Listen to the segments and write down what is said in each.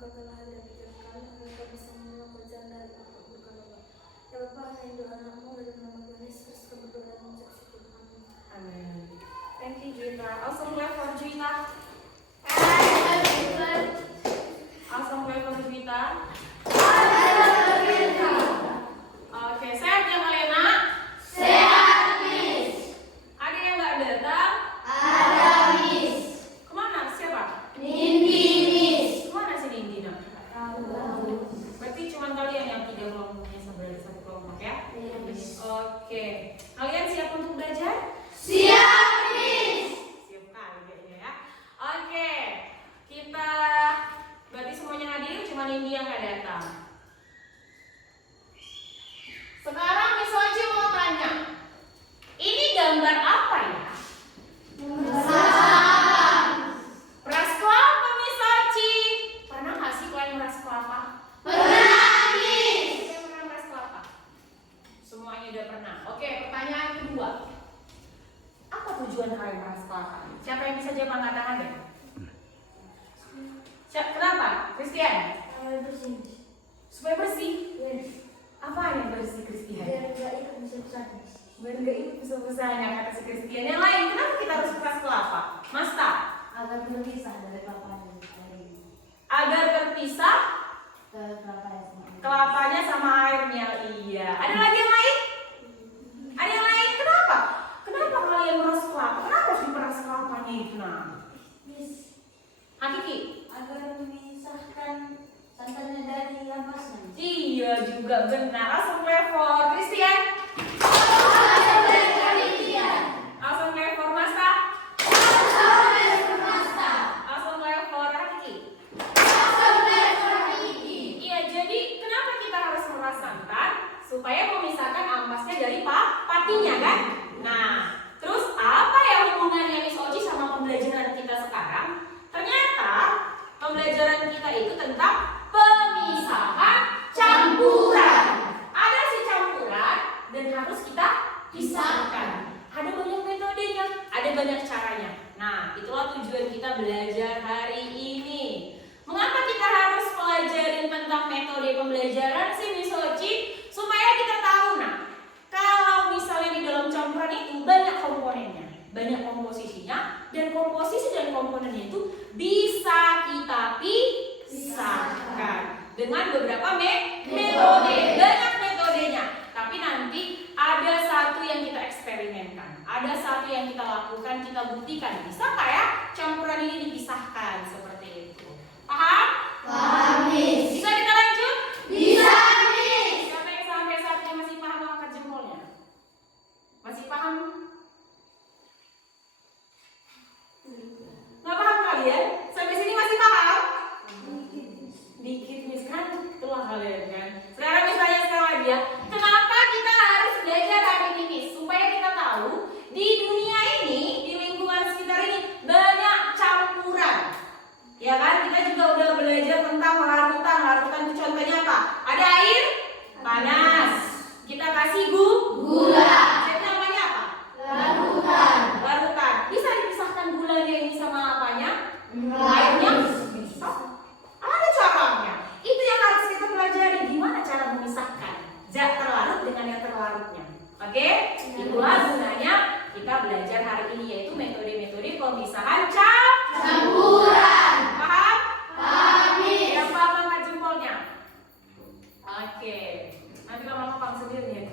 bukakanlah hati dan pikiran kami agar kami bisa melakukan jalan dari apa bukan Allah. Ya Bapa, hanya doa anakmu dalam nama Tuhan Yesus kami berdoa dan mengucap syukur. Amin. Amin. Thank you Juwita. Awesome clap for Juwita. Awesome clap for Juwita. Oke, sehat ya Malena? Sehat, Miss. Ada yang nggak datang? Ada, Miss. Kemana? Siapa? Nindi, Miss. Kemana si Nindi? Berarti cuma kalian yang 3 kelompoknya sampai ada 1 kelompok ya? Iya, Miss. Oke. Kalian siap untuk belajar? Siap, Miss. Siap kali kayaknya ya. Oke. Kita berarti semuanya hadir, cuma Nindi yang nggak datang. Sekarang Miss Oci mau tanya. Ini gambar apa ya? Beras kelapa Miss Oci. Pernah nggak sih kalian beras kelapa? Pernah, Miss. Saya pernah beras kelapa. Semuanya udah pernah. Oke, pertanyaan kedua. Apa tujuan kalian beras kelapa? Siapa yang bisa jawab angkat tangan deh? Kenapa? Christian? Bersih. Supaya bersih. Yes. Apa yang bersih Christian? Biar nggak ikut besar-besar, Miss. Biar nggak ikut besar-besarnya kata si Christian. Yang lain, kenapa kita harus beras kelapa? Masta? Agar terpisah dari kelapanya. Agar terpisah kelapanya sama airnya. Iya. Ada lagi yang lain? Ada yang lain? Kenapa? Kenapa kalian beras kelapa? Kenapa harus diperas kelapanya itu? Nah, Miss, Hakiki? agar memisahkan santannya dari ampasnya. Iya juga benar. Langsung level Christian. Langsung level Masta. Langsung level Hakiki. Iya, jadi kenapa kita harus memeras santan? Supaya memisahkan ampasnya dari patinya kan? Nah, terus apa ya hubungannya Miss Oci sama pembelajaran kita sekarang? Ternyata pembelajaran kita itu tentang pemisahan campuran. Ada si campuran dan harus kita pisahkan. Ada banyak metodenya, ada banyak caranya. Nah, itulah tujuan kita belajar hari ini. Mengapa kita harus pelajarin tentang metode pembelajaran sih Miss Oci? Supaya kita tahu, nah, kalau misalnya di dalam campuran itu banyak komponennya, banyak komposisinya, dan komposisi dan komponennya itu bisa kita pisahkan dengan beberapa metode. Banyak metodenya, tapi nanti ada satu yang kita eksperimenkan, ada satu yang kita lakukan, kita buktikan bisa nggak ya campuran ini dipisahkan seperti itu. Paham? Paham, Miss. Bisa kita lanjut? Bisa, Miss. Siapa yang sampai saat ini masih paham, angkat jempolnya. Masih paham? Nggak paham kalian? Sampai sini masih paham? Dikit Miss kan? Itulah kalian kan. Sekarang misalnya sekali lagi ya, kenapa kita harus belajar hari ini Miss? Supaya kita tahu di dunia ini, di lingkungan sekitar ini banyak campuran. Ya kan? Kita juga udah belajar tentang larutan. Larutan itu contohnya apa? Ada air panas. Kita kasih gula. Jadi namanya apa? Larutan. Bisa dipisahkan gulanya ini sama apanya? Airnya? Bisa. Ada caranya. Itu yang harus kita pelajari. Gimana cara memisahkan zat terlarut dengan yang terlarutnya. Oke? Itulah gunanya kita belajar hari ini, yaitu metode-metode pemisahan Campuran. Paham? Paham, Miss. Yang paham angkat jempolnya. Oke. Nanti lama paham sendiri ya.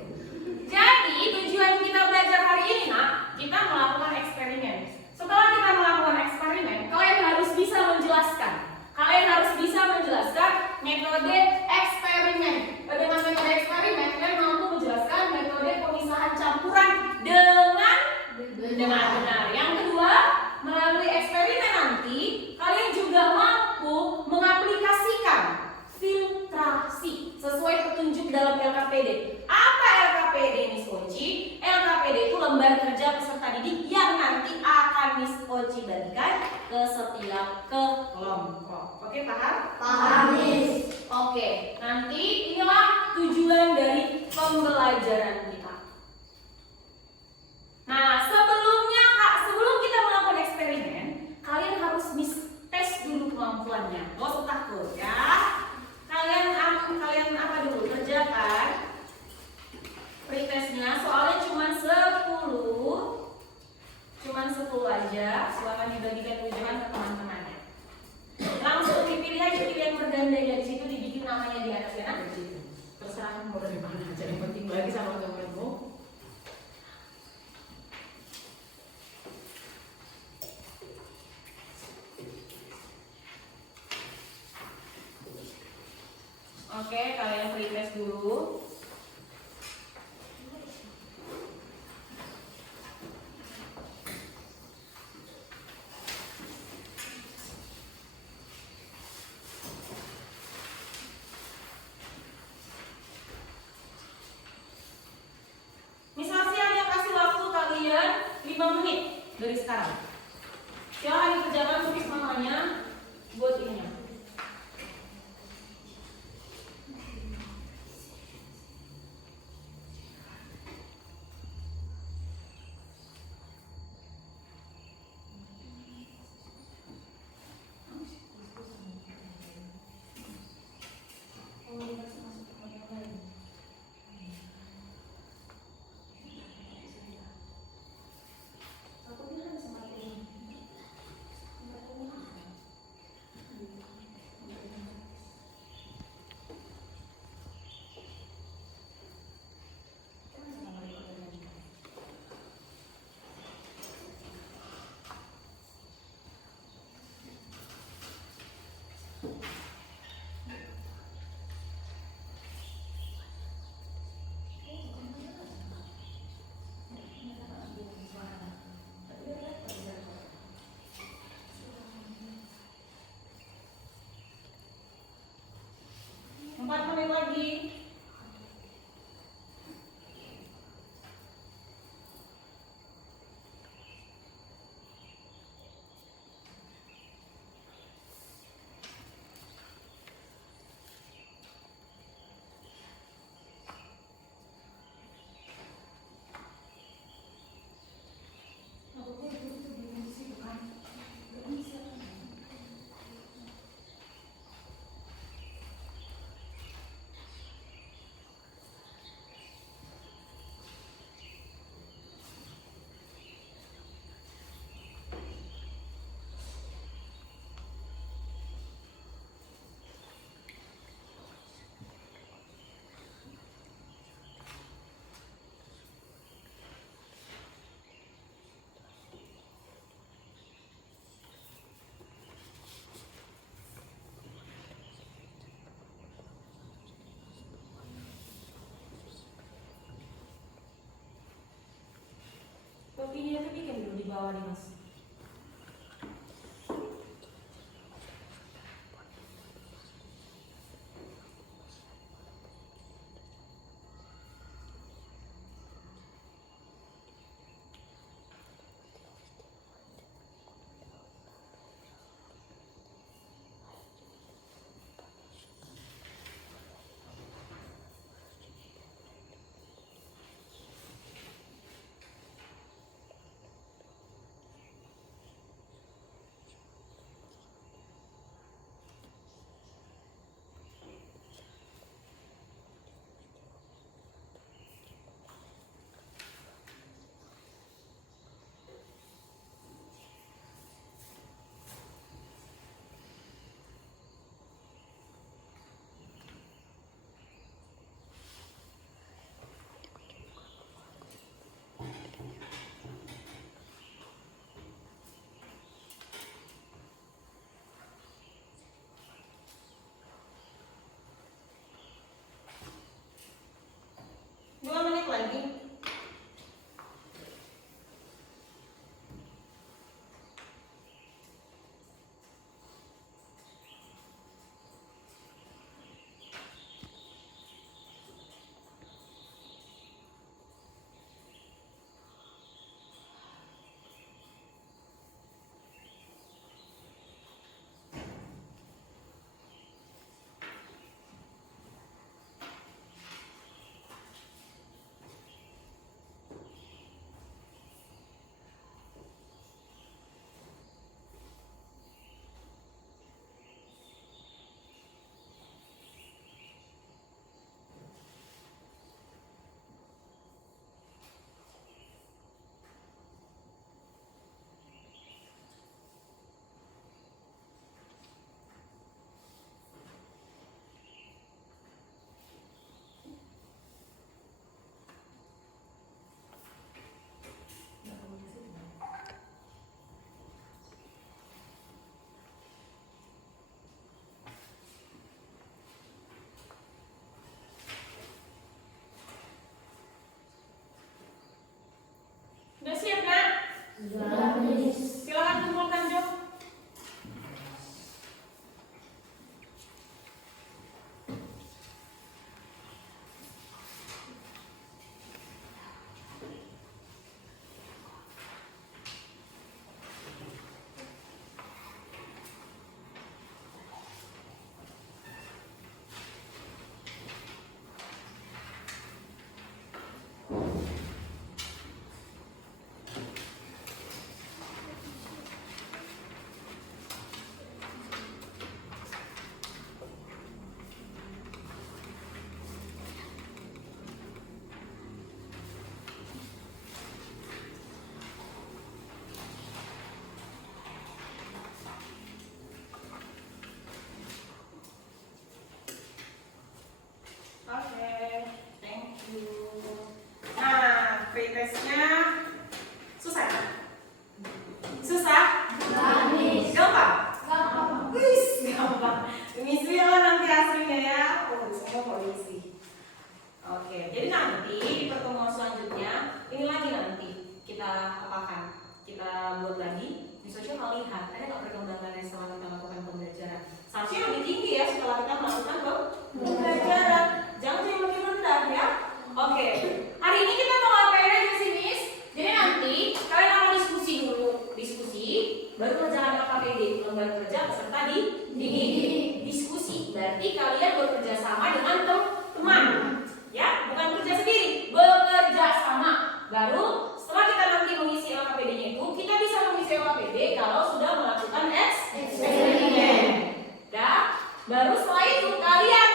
Jadi tujuan kita belajar hari ini, nak, kita melakukan eksperimen. Setelah kita melakukan eksperimen, kalian harus bisa menjelaskan. Kalian harus bisa menjelaskan metode eksperimen. Dengan metode eksperimen, kalian mampu menjelaskan metode pemisahan campuran dengan benar. Yang kedua, melalui eksperimen nanti, kalian juga mampu mengaplikasikan filtrasi sesuai petunjuk dalam LKPD. Apa LKPD Miss Oci? LKPD itu lembar kerja peserta didik yang nanti akan Miss Oci bagikan ke setiap kelompok. Oke, paham? Paham, Miss. Oke, nanti inilah tujuan dari pembelajaran kita. Nah, sebelum kita melakukan eksperimen, kalian harus Miss tes dulu kemampuannya. Gak usah takut ya. gandanya di situ dibikin namanya di atas ya. Di situ. Terserah mau dari mana aja, yang penting bagi sama teman-temanmu. Oke, kalian refresh dulu. Misal sih ada kasih waktu kalian 5 menit dari sekarang. Silahkan dikerjakan tulis namanya buat ininya. Empat menit lagi. Kopinya itu bikin dulu di bawah nih mas. Oh, semua polisi. Oke, jadi nanti di pertemuan selanjutnya ini lagi nanti kita apakan? Kita buat lagi di sosial lihat ada nggak perkembangan yang setelah kita lakukan pembelajaran. Seharusnya lebih tinggi ya setelah kita melakukan pembelajaran. Jangan yang lebih rendah ya. Oke, hari ini kita mau ngapain aja sih Miss? Jadi nanti kalian akan diskusi dulu, baru kerjaan KPD, lembaga kerja peserta diskusi. Berarti kalian bekerja sama dengan teman, ya, bukan kerja sendiri, bekerja sama. Baru setelah kita nanti mengisi LKPD-nya itu, kita bisa mengisi LKPD kalau sudah melakukan eksperimen. Ya, baru setelah itu kalian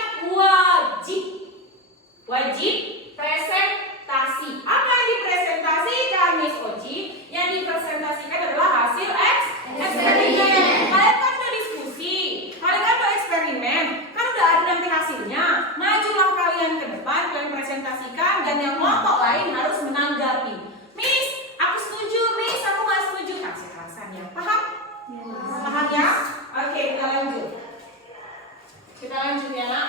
wajib presentasi. Apa yang dipresentasikan Miss Oci? Yang dipresentasikan adalah hasil eksperimen. Kalian kan udah diskusi, kalian kan udah eksperimen, kan udah ada nanti hasilnya. Majulah kalian ke depan, kalian presentasikan, dan yang kelompok lain harus menanggapi. Miss, aku setuju, Miss, aku nggak setuju. Kasih alasannya, paham? Paham ya? Oke, kita lanjut. Kita lanjut ya, Nak.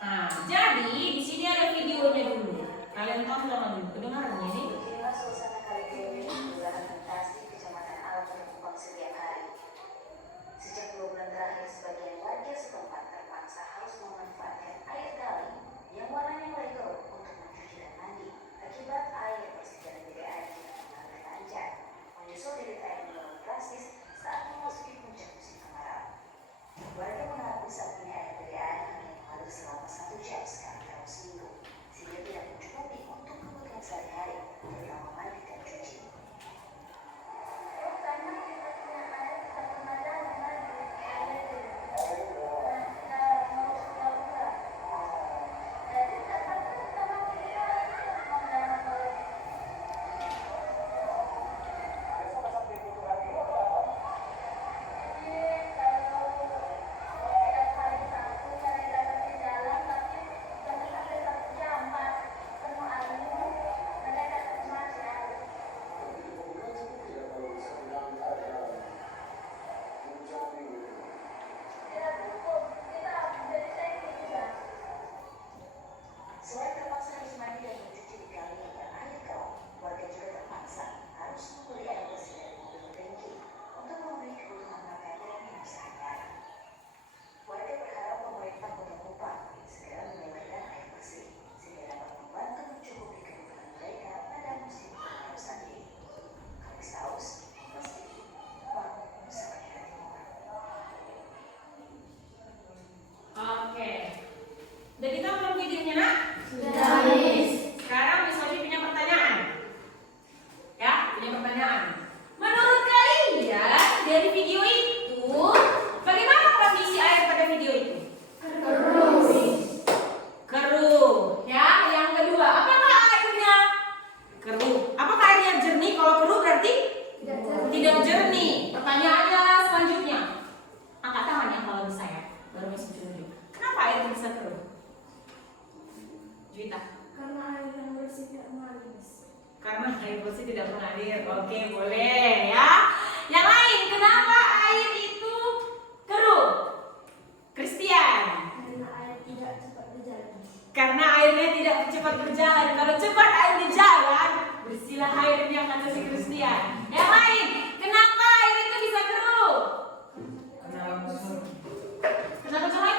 Nah, jadi di sini ada videonya dulu. Kalian tonton dulu, kedengaran ini? Beginilah suasana kali ini di Kelurahan Bekasi, Kecamatan Alam Terbuka setiap hari. Sejak 2 bulan terakhir, sebagian warga setempat terpaksa harus memanfaatkan air kali yang warnanya mulai keruh untuk mencuci dan mandi akibat air bersih dari PDAM yang mengalir lancar. Menyusul debit air menurun drastis saat memasuki puncak musim kemarau. Warga mengaku saat ini air PDAM hanya mengalir selama 1 jam sekali dalam seminggu, sehingga tidak mencukupi untuk kebutuhan sehari-hari, terutama mandi dan cuci. Selain terpaksa harus mandi dan mencuci di kali yang berair keruh, warga juga terpaksa harus membeli air bersih dari mobil tangki untuk memenuhi kebutuhan makan dan minum sehari-hari. Warga berharap pemerintah Kota Kupang segera menyalurkan air bersih sehingga dapat membantu mencukupi kebutuhan mereka pada musim kemarau saat ini. Kami Saus, Pasti, Nusa Tenggara Timur. Oke. Udah kita belum videonya, Nak? Sudah, Miss. Sekarang Miss Oci punya pertanyaan. Ya, punya pertanyaan. Menurut kalian dari video itu bagaimana kondisi air pada video itu? Keruh. Ya, yang kedua, apakah airnya keruh? Apakah airnya jernih? Kalau keruh berarti tidak jernih. Pertanyaannya selanjutnya. Angkat tangan ya kalau bisa ya. Baru Miss tunjuk. Kenapa air bisa keruh? Juwita. Karena air yang bersih tidak mengalir. Karena air bersih tidak mengalir. Oke, boleh ya. Yang lain, kenapa air itu keruh? Christian. Karena air tidak cepat berjalan. Karena airnya tidak cepat berjalan. Kalau cepat air berjalan, bersihlah airnya kata si Christian. Yang lain, kenapa air itu bisa keruh? Kenapa coba?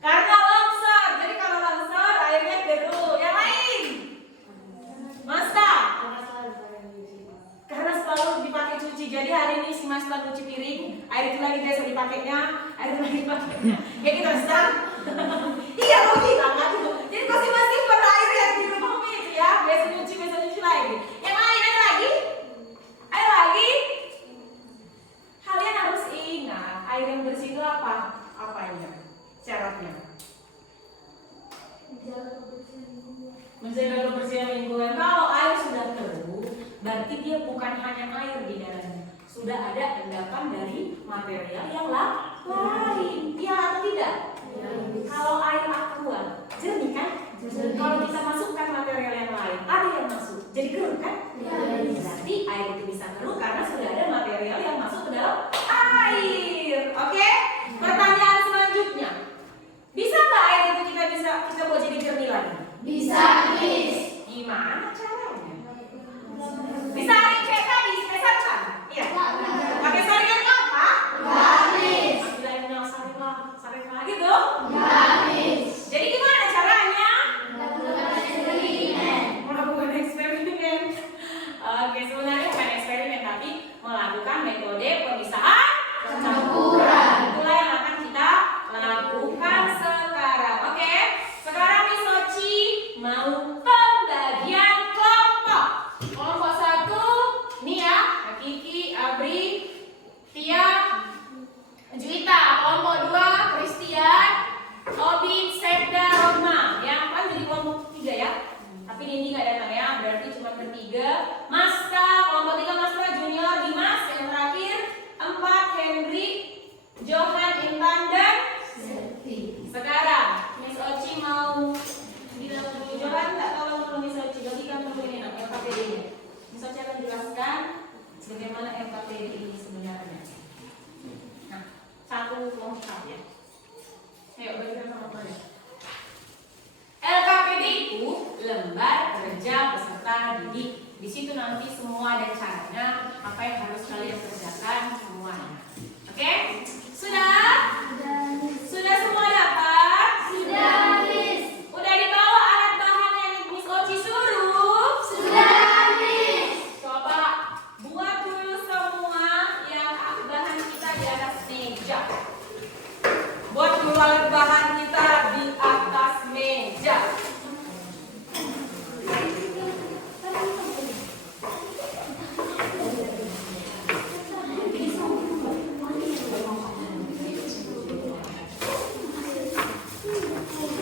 Karena longsor. Jadi kalau longsor airnya keruh. Yang lain? Masta. Karena selalu dipakai cuci. Jadi hari ini si Mas lagi cuci piring, air itu lagi biasa dipakainya, air itu lagi dipakainya. Ya kita start. Iya kok bilang aduh. Jadi masing-masing pada air yang di rumah itu ya. Biasa nyuci lagi. Yang lain ada lagi? Ayo lagi. Kalian harus ingat air yang bersih itu apa? Apanya? Syaratnya. Menjaga kebersihan lingkungan. Kalau air sudah keruh, berarti dia bukan hanya air di dalamnya. Sudah ada endapan dari material yang lain. Iya atau tidak? Kalau air aqua, jernih kan? Kalau kita masukkan material yang lain, ada yang masuk. Jadi keruh kan? Berarti air itu bisa keruh karena sudah ada material yang masuk ke menggunakan metode pemisahan Campuran. Itulah yang akan kita lakukan sekarang. Oke, sekarang Miss Oci mau pembagian kelompok. Kelompok 1, nih ya, Kiki, Abri, Tia, Juwita. Kelompok 2, Christian, Obin, Sepda, Roma. Yang kan jadi kelompok 3 ya. Tapi ini nggak datang ya, berarti cuma bertiga. Maska, kelompok 3 Maska, Junior, Dimas. Yang terakhir 4, Henry, Johan, Intan, dan sekarang Miss Oci mau bilang dulu. Johan tak tolong dulu Miss Oci, bagikan dulu ini nak LKPD-nya. Miss Oci akan jelaskan bagaimana LKPD ini sebenarnya. Nah, satu lengkap ya. Ayo bagikan sama kalian. LKPD itu lembar kerja peserta didik. Di situ nanti semua ada caranya, apa yang harus kalian kerjakan semuanya. Oke? Sudah? Sudah semua dapat? Sudah, Miss. Udah dibawa alat bahan yang Miss Oci suruh? Sudah, Miss. Coba buat dulu semua yang bahan kita di atas meja. Buat dulu alat bahan kita di atas meja.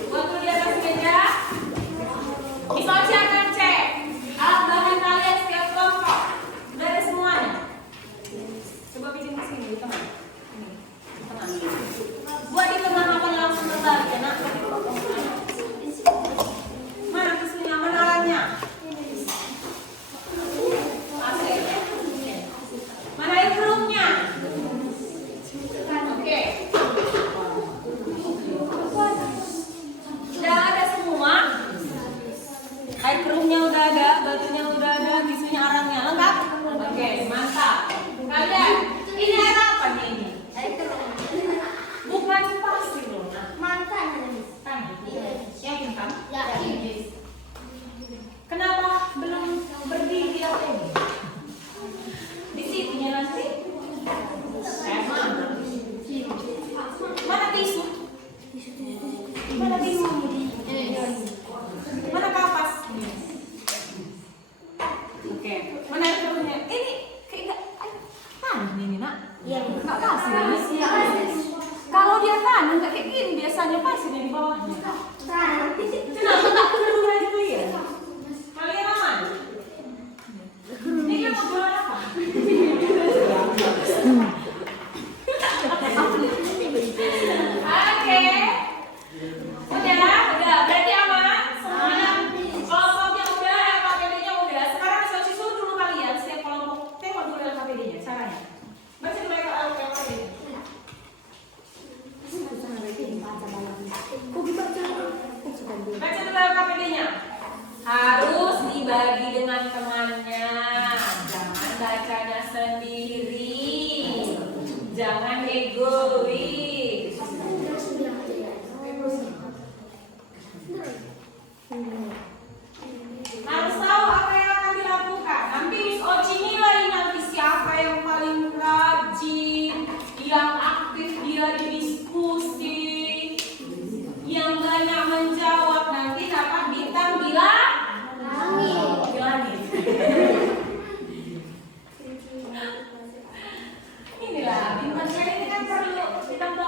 Buat dulu di atas meja. Miss Oci akan cek alat bahan kalian setiap kelompok. Udah ada semuanya. Coba bikin di sini di tengah. Ini, di tengah. Buat di tengah apa langsung terbalik ya nak? Mana tisunya? Mana alatnya? AC. Mana air kerumnya? Oke. Udah ada semua. Air kerumnya udah ada, batunya udah ada, tisunya, arangnya lengkap. Oke, mantap. Kalian, ini air apa nih ini? Bukan pasir loh, nak. Mantan, Miss. Yakin kan? Yakin, Miss. Kenapa belum berdiri apa ini? Di situnya nanti. Mana? Mana tisu? Mana tisu? Mana kapas? Oke, mana air kerumnya? Ini kayak nggak tanah ini nak? Iya, Miss. Nggak pasir ini. Iya, Miss. Kalau dia tanah nggak kayak gini biasanya pasirnya di bawahnya. Kenapa tak perlu aja lihat? Kalian aman? Ini kan mau jualan apa? Oke. Udah. Berarti aman? Semuanya kelompoknya udah, LKPD-nya udah. Sekarang Miss Oci suruh dulu kalian setiap kelompok tengok dulu LKPD-nya, caranya. Baca dulu LKPD-nya. Baca dulu LKPD-nya. Harus dibagi dengan temannya. Jangan bacanya sendiri. Jangan egois. Harus tahu apa yang akan dilakukan. Nanti Miss Oci nilai nanti siapa yang paling rajin, yang aktif dia di diskusi, yang banyak menjawab, nanti dapat bintang di langit. Inilah bintangnya ini kan perlu ditambah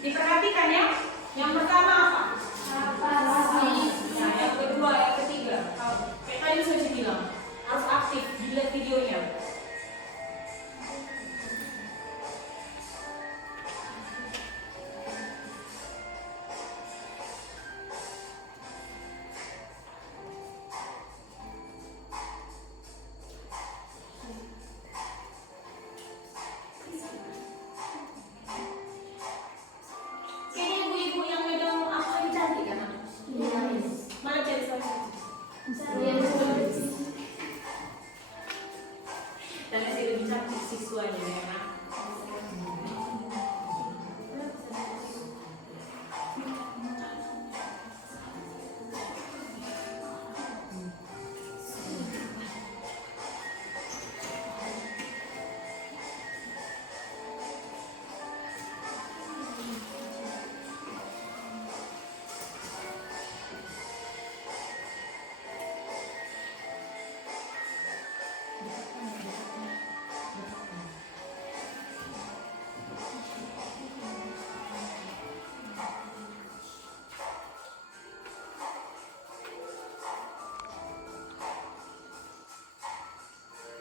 Diperhatikan ya. Yang pertama apa? Nah, yang kedua, yang ketiga. Kayak tadi saya bilang, harus aktif, dilihat videonya. Kayaknya ibu-ibu yang megang apa yang cantik kan? Mana cari salah? Dan masih lebih cantik siswanya ya kan?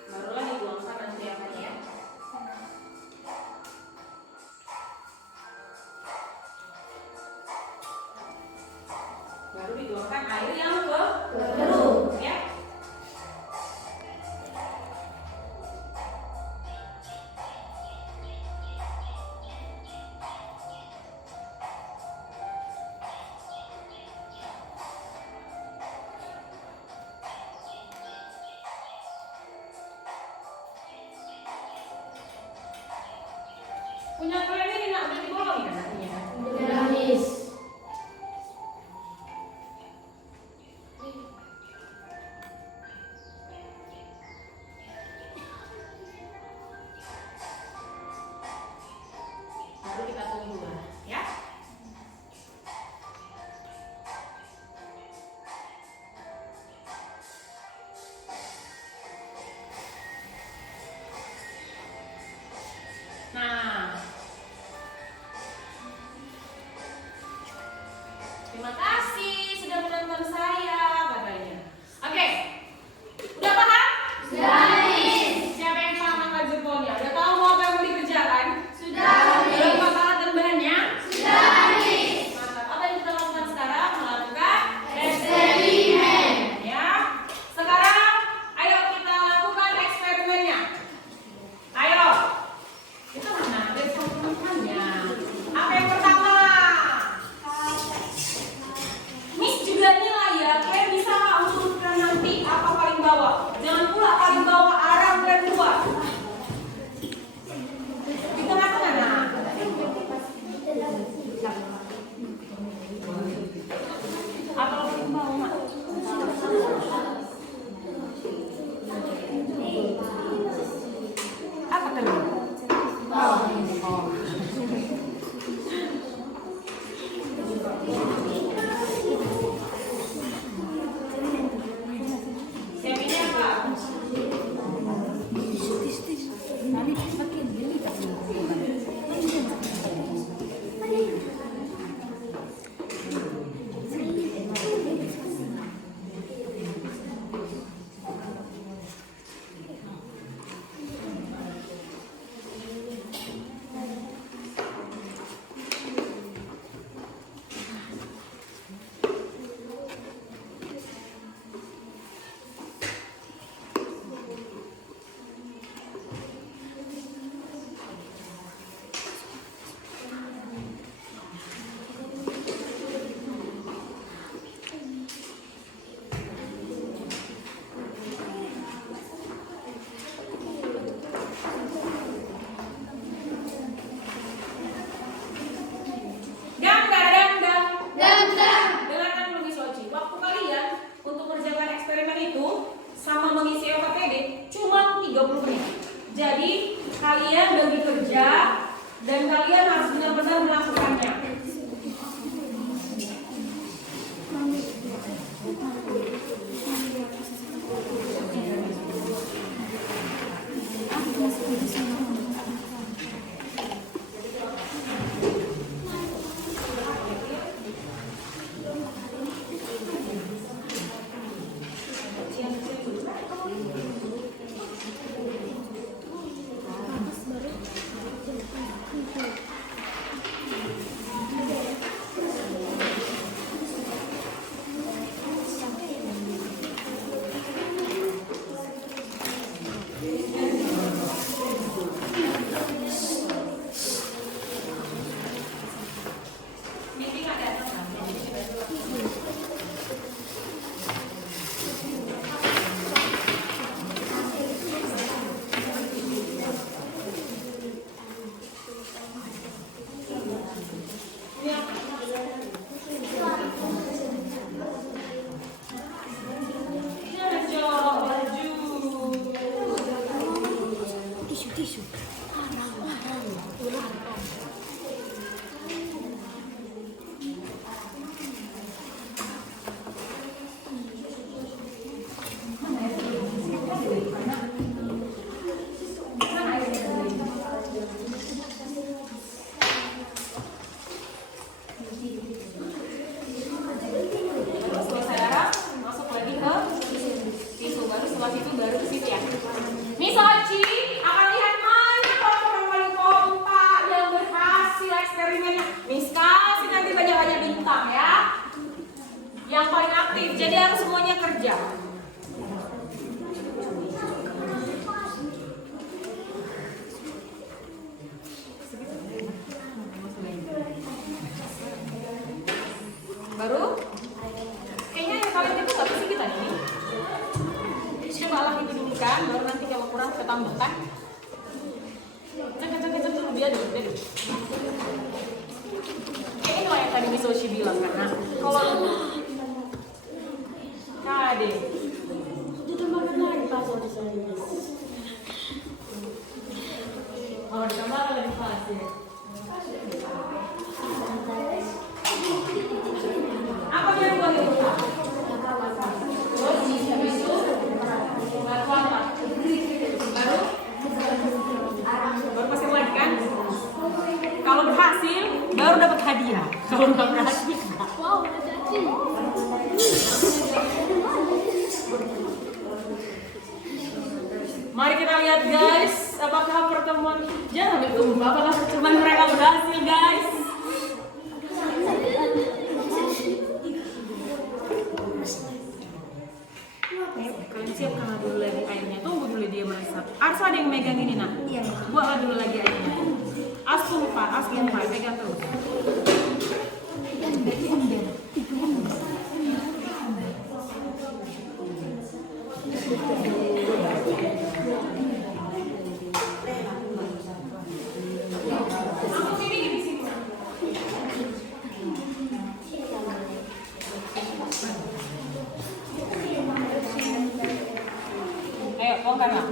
Barulah dituangkan nanti apa ya? Baru dituangkan air yang keruh ya. Punya kalian ini nak udah dibolong kan nantinya? Baru kita tunggu lah ya. Nah, terima kasih sudah menonton saya katanya. Oke, udah paham? Siapa yang paham angka jempolnya? Udah tahu mau apa yang mau dikerjakan? Udah lupa alat dan bahannya? Mantap. Apa yang kita lakukan sekarang? Melakukan eksperimen ya. Sekarang ayo kita lakukan eksperimennya. Ayo. Itu mana? Ada teman-temannya. Apa yang pertama? Miss juga nilai ya. Kalian bisa urutkan nanti Jadi harus semuanya kerja. Baru? Kayaknya yang kalian itu gak sih kita ini. Coba lah itu dulu kan, baru nanti kalau kurang kita tambahkan. Cek dulu biar dulu. Kayak ini lah yang tadi Miss Oshi bilang kan. Nah, kalau Kade. Ditambahkan lagi pasir di sana. Oh, ditambahkan lagi pasir. Apa yang buat itu? Baru pasir lagi kan? Kalau berhasil, baru dapat hadiah. Kalau nggak berhasil, Wow, udah jadi. mari kita lihat guys, apakah pertemuan jangan ditunggu, apakah pertemuan mereka berhasil guys? Kalian siapkan dulu lagi airnya, tunggu dulu dia masak. Harus ada yang megang ini nak. Iya. Buatlah dulu lagi airnya. As tumpah, pegang terus. Ayo, bongkar lah.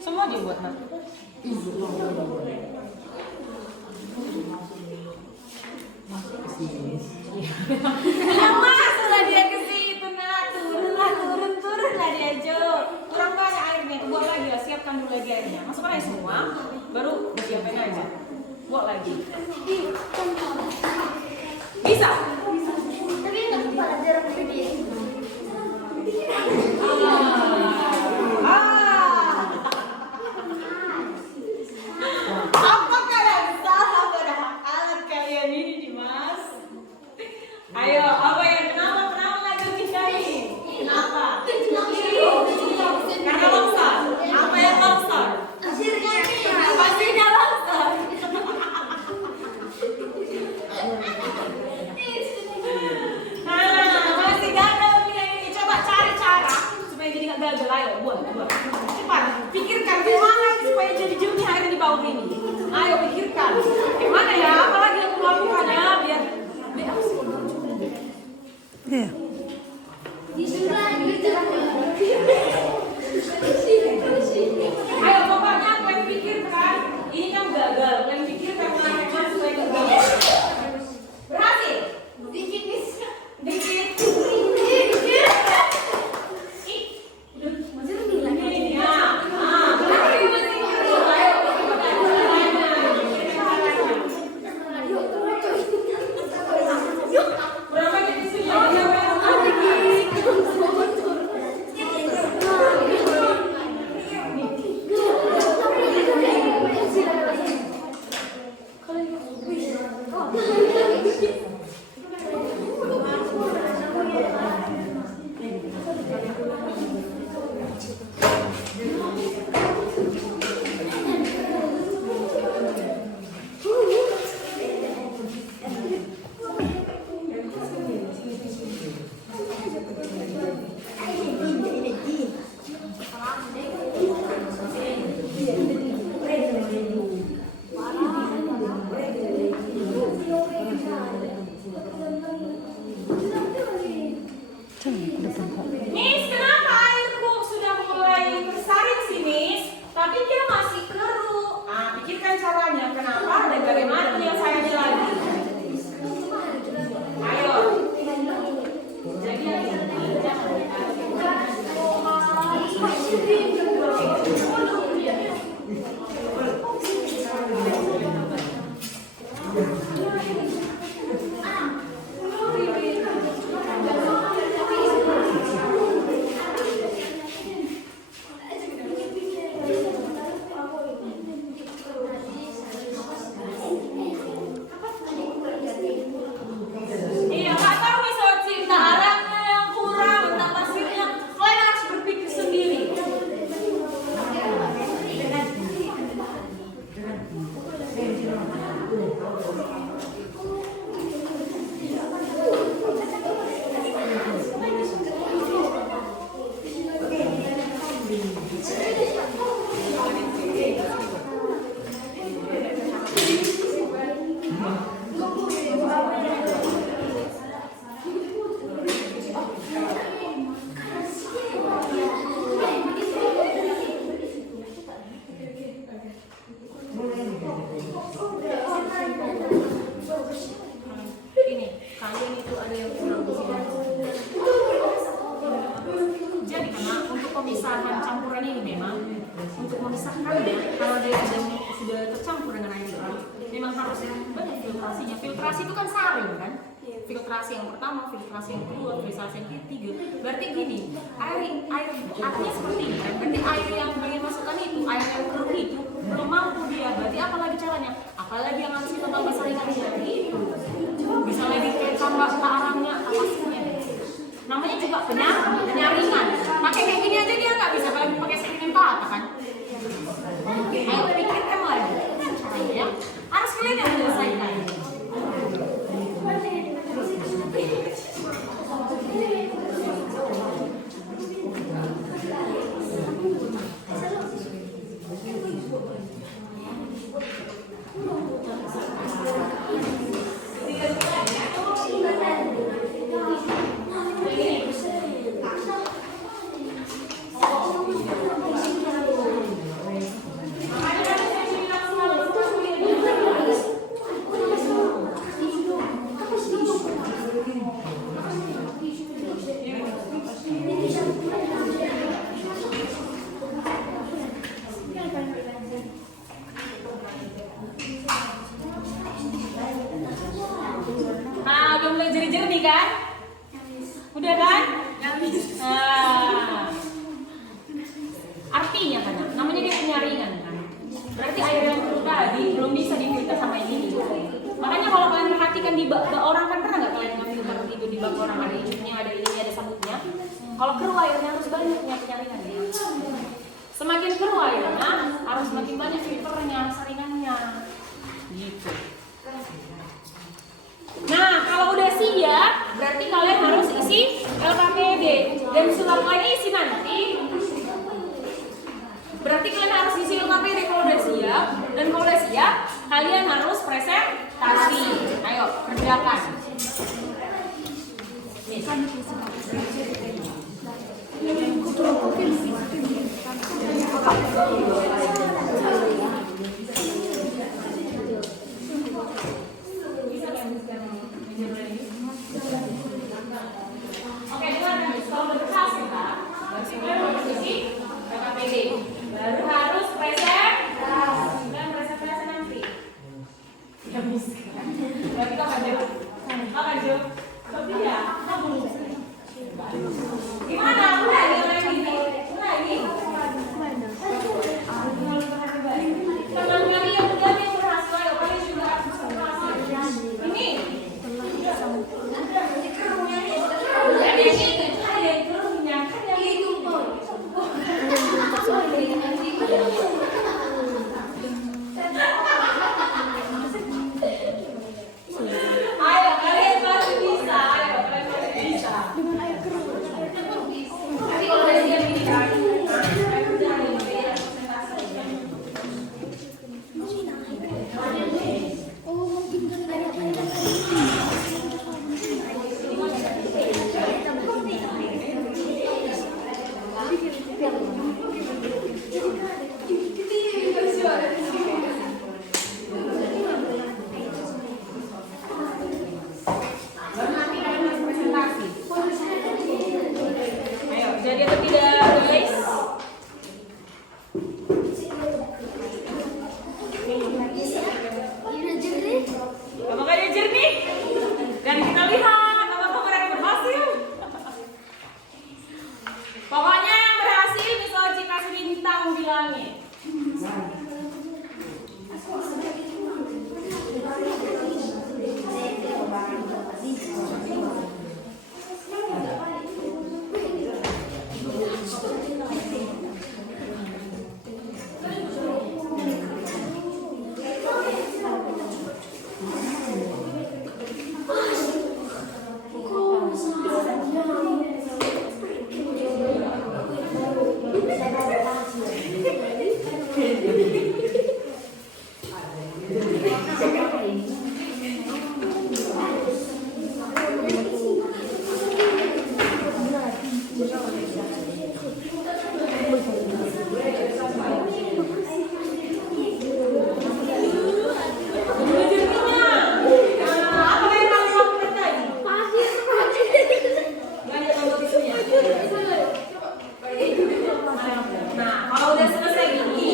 Semua aja buat nak. Yang masuklah dia ke situ nak, turunlah dia Jo. Kurang banyak airnya, buat lagi lah, siapkan dulu lagi airnya. Masukkan aja semua, baru siapin aja. Buat lagi. Bisa. Tapi enggak kepala jarang gede. Apakah yang salah pada alat kalian ini, Dimas? Ayo, apa yang kenapa ngajutin kami? Kenapa? Karena longsor. Apa yang longsor? Pasirnya longsor. Masih gagal ini. Coba cari cara supaya jadi nggak gagal. Ayo, buat. Cepat, pikirkan gimana supaya jadi jernih air di bawah ini. Ayo pikirkan. Gimana ya? Apalagi yang melakukannya biar ayo pokoknya kalian pikirkan. Ini kan gagal. Kalian pikirkan gimana supaya nggak gagal. Berhasil. Dikit. Berapa jadi sini? Makanya kalau dia sudah tercampur dengan air laut, memang harus banyak filtrasinya. Filtrasi itu kan saring kan? Filtrasi yang pertama, filtrasi yang kedua, filtrasi yang ketiga. Berarti gini, air artinya seperti ini kan? Berarti air yang pengen masukkan itu, air yang keruh itu belum mampu dia. Berarti apalagi caranya? Apalagi yang harus kita tambah saringannya itu. Bisa lagi kayak tambah arangnya, alasnya. Namanya juga penyaringan. Pakai kayak gini aja dia nggak bisa, apalagi pakai sering patah kan? Ayo pikirkan lagi. Ya, harus kalian yang menyelesaikan. Jernih kan? Udah kan? Nah, artinya kan, namanya dia penyaringan kan. Berarti air yang keruh tadi belum bisa difilter sama ini. Makanya kalau kalian perhatikan di bak orang kan pernah nggak kalian ngambil itu di bak orang ada hidupnya, ada ini, ada sabutnya. Kalau keruh airnya harus banyaknya penyaringannya. Semakin keruh airnya harus semakin banyak filternya, saringannya. Gitu. Nah, kalau udah siap, berarti kalian harus isi LKPD. Dan setelah kalian isi nanti, berarti kalian harus isi LKPD kalau udah siap. Dan kalau udah siap, kalian harus presentasi. Ayo, kerjakan. Oke, dengar kalau berhasil Kak, berarti kalian harus isi LKPD. Baru harus presentasi. Dan presentasi nanti. Ya bisa. Berarti kau akan jawab. Tapi ya, gimana? Udah ini? Teman kami yang berhasil, ayo kalian juga harus berhasil. Ini. Ayo kalian pasti bisa. Dengan air keruh. Tapi kalau udah siap ini kan. Jadi atau tidak guys? Apakah dia jernih? Dan kita lihat apakah mereka berhasil. Pokoknya yang berhasil bisa kasih bintang di langit. Nah, kalau udah selesai gini,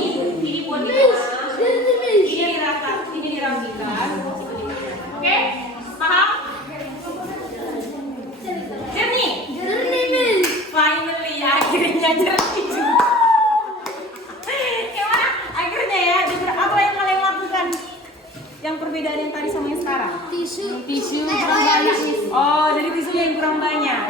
Yang perbedaan yang tadi sama yang sekarang? Tisu kurang banyak. Oh, dari tisunya yang kurang banyak.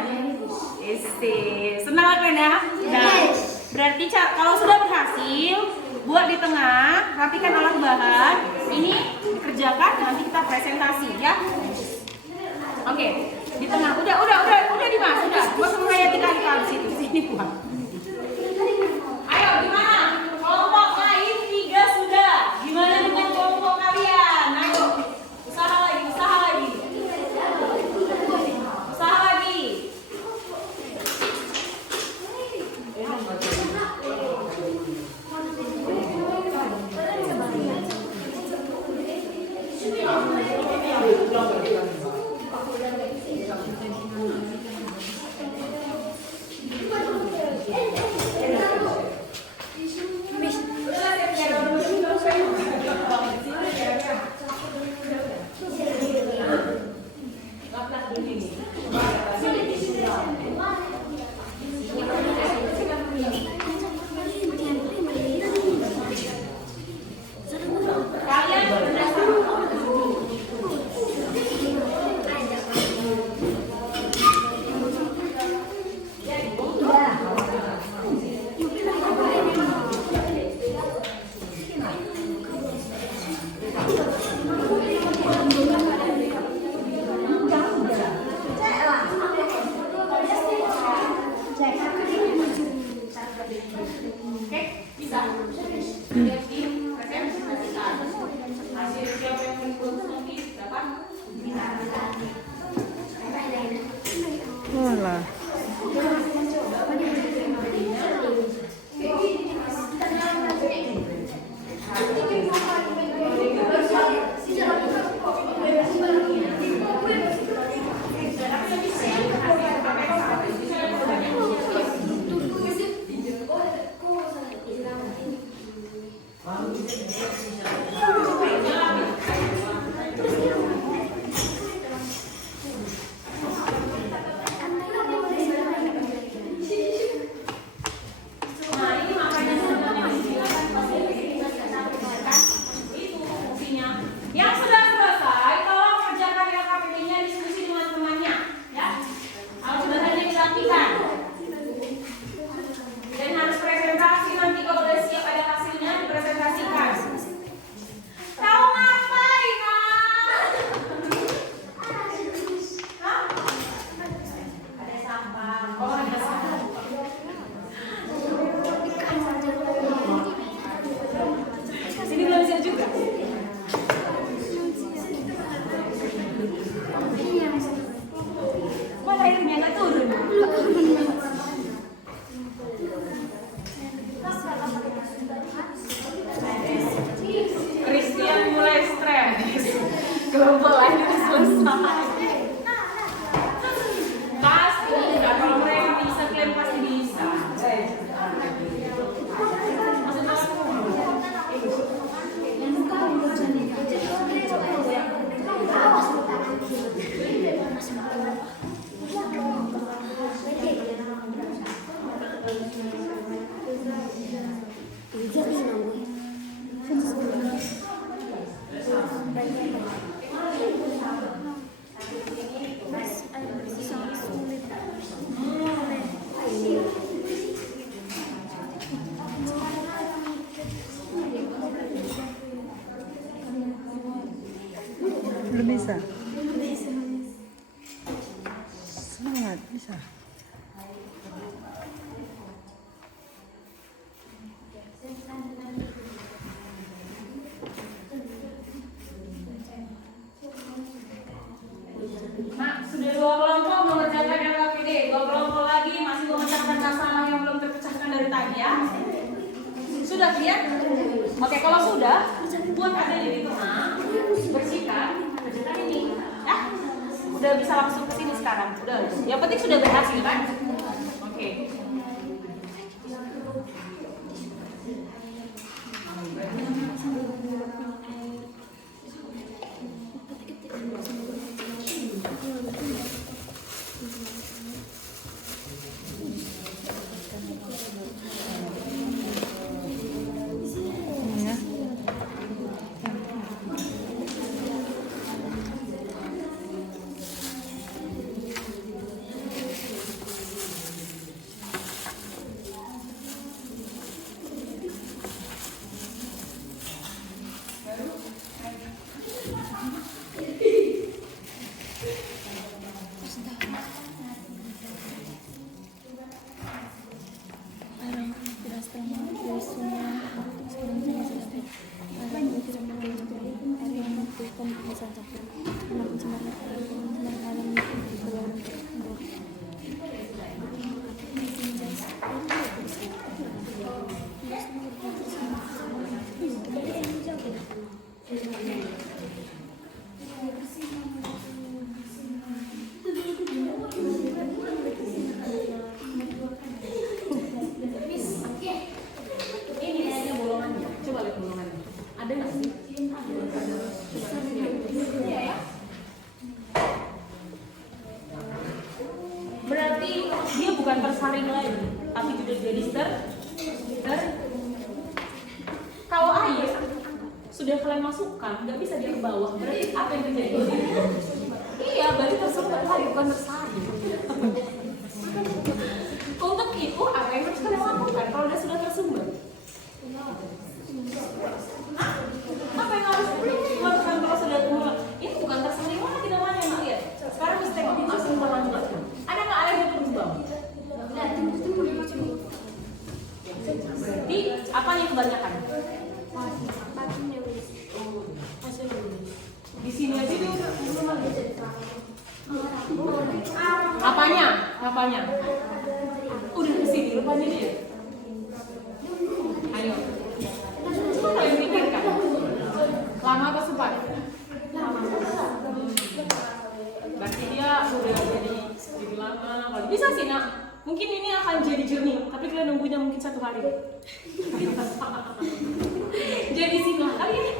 Isi. Senang kan ya? Nah, berarti kalau sudah berhasil, buat di tengah, rapikan alat bahan. Ini dikerjakan, nanti kita presentasi ya. Oke, di tengah. Udah Dimas, udah. Gua menghayati kali situ. Sini buat. Ayo, gimana? Kelompok lain 3 sudah. Gimana dengan kelompok kalian? Ayo, usaha lagi. Belum bisa. Semangat, bisa. Nah, sudah 2 kelompok mengerjakan LKPD, 2 kelompok lagi masih mengerjakan masalah yang belum terpecahkan dari tadi ya. Sudah clear? Oke, kalau sudah, buat ada di tengah, bersihkan, kerjakan ini, ya. Udah bisa langsung ke sini sekarang. Udah. Yang penting sudah berhasil kan? Oke. Berarti dia bukan tersaring lagi, tapi juga jadi kalau air sudah kalian masukkan, nggak bisa dia ke bawah. Berarti apa yang terjadi? Iya, berarti tersumbat lagi, bukan tersaring. Untuk itu, apa yang harus kalian lakukan kalau dia sudah tersumbat? Apa yang harus dilakukan kalau sudah mulai? Ini bukan tersaring lagi namanya, Mak, lihat. Sekarang bisa tengok, langsung berlanjut. Ada nggak air yang turun ke bawah? Berarti apa yang kebanyakan? Di sini aja dia belum ada. Apanya? Udah ke sini rupanya dia. Ayo. Coba kalian pikirkan. Lama atau cepat? Berarti dia udah jadi lama. Bisa sih, Nak. Mungkin ini akan jadi jernih, tapi kalian nunggunya mungkin 1 hari. Jadi singa kalian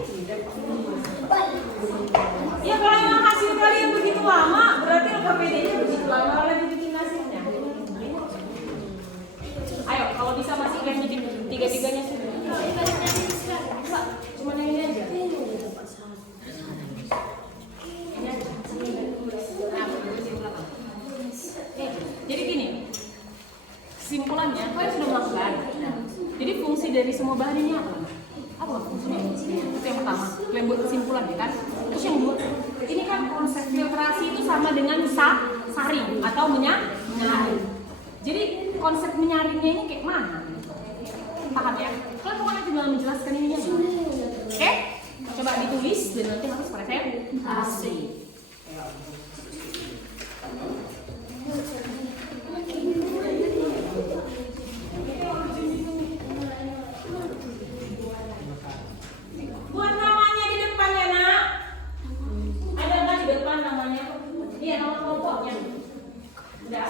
ya kalau emang hasil kalian begitu lama, berarti LKPD-nya begitu lama kalian bikin hasilnya. Ayo, kalau bisa masih kalian bikin 3-3-nya sih. Cuma yang ini aja. Jadi gini, kesimpulannya kalian sudah melakukan. Jadi fungsi dari semua bahan ini apa? Apa fungsinya? Itu yang pertama, kalian buat kesimpulan ya kan. Terus yang kedua, ini kan konsep filtrasi itu sama dengan saring atau menyaring. Jadi konsep menyaringnya ini kayak mana? Paham ya? Kalian pokoknya tinggal menjelaskan ininya. Oke? Coba ditulis dan nanti harus presentasi. Buat namanya di depan ya, Nak. Ada nggak di depan namanya? Iya, nama kelompoknya. Udah.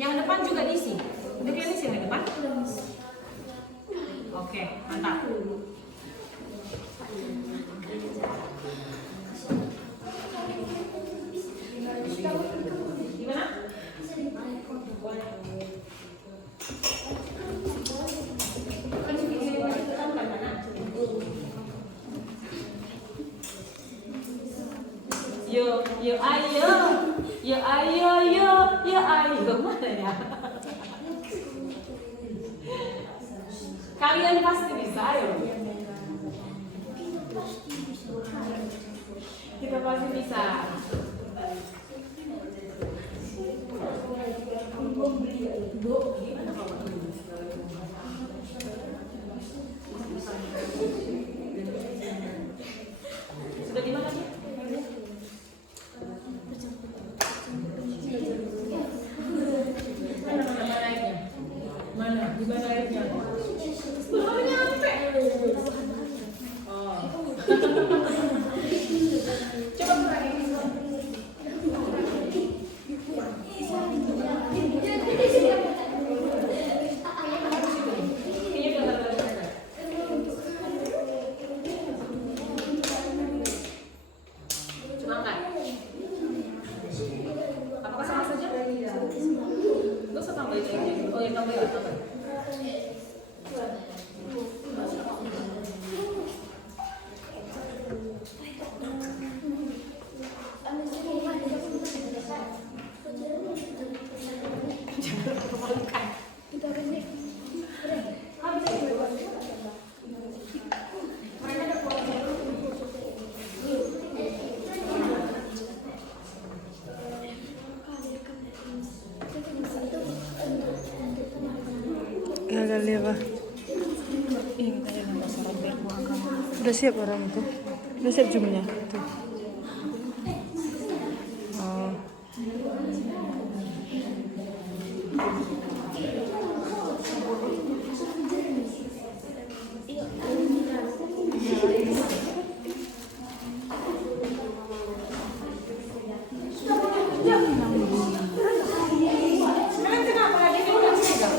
Yang depan juga diisi. Udah kalian isi yang depan? Oke, mantap. Gimana? Yo ayo, mana ya? Kalian pasti bisa, ayo. Kita pasti bisa. Sudah di mana sih? Mana? Di mana airnya? Belum nyampe. Oh. Coba kurangin. Nggak usah tambah itu aja. Oh ya tambah ya tambah. Gagal ya, Pak. Udah siap orang itu? Udah siap jumnya? Tuh. Oh. Kalian kenapa ada yang nggak pegang?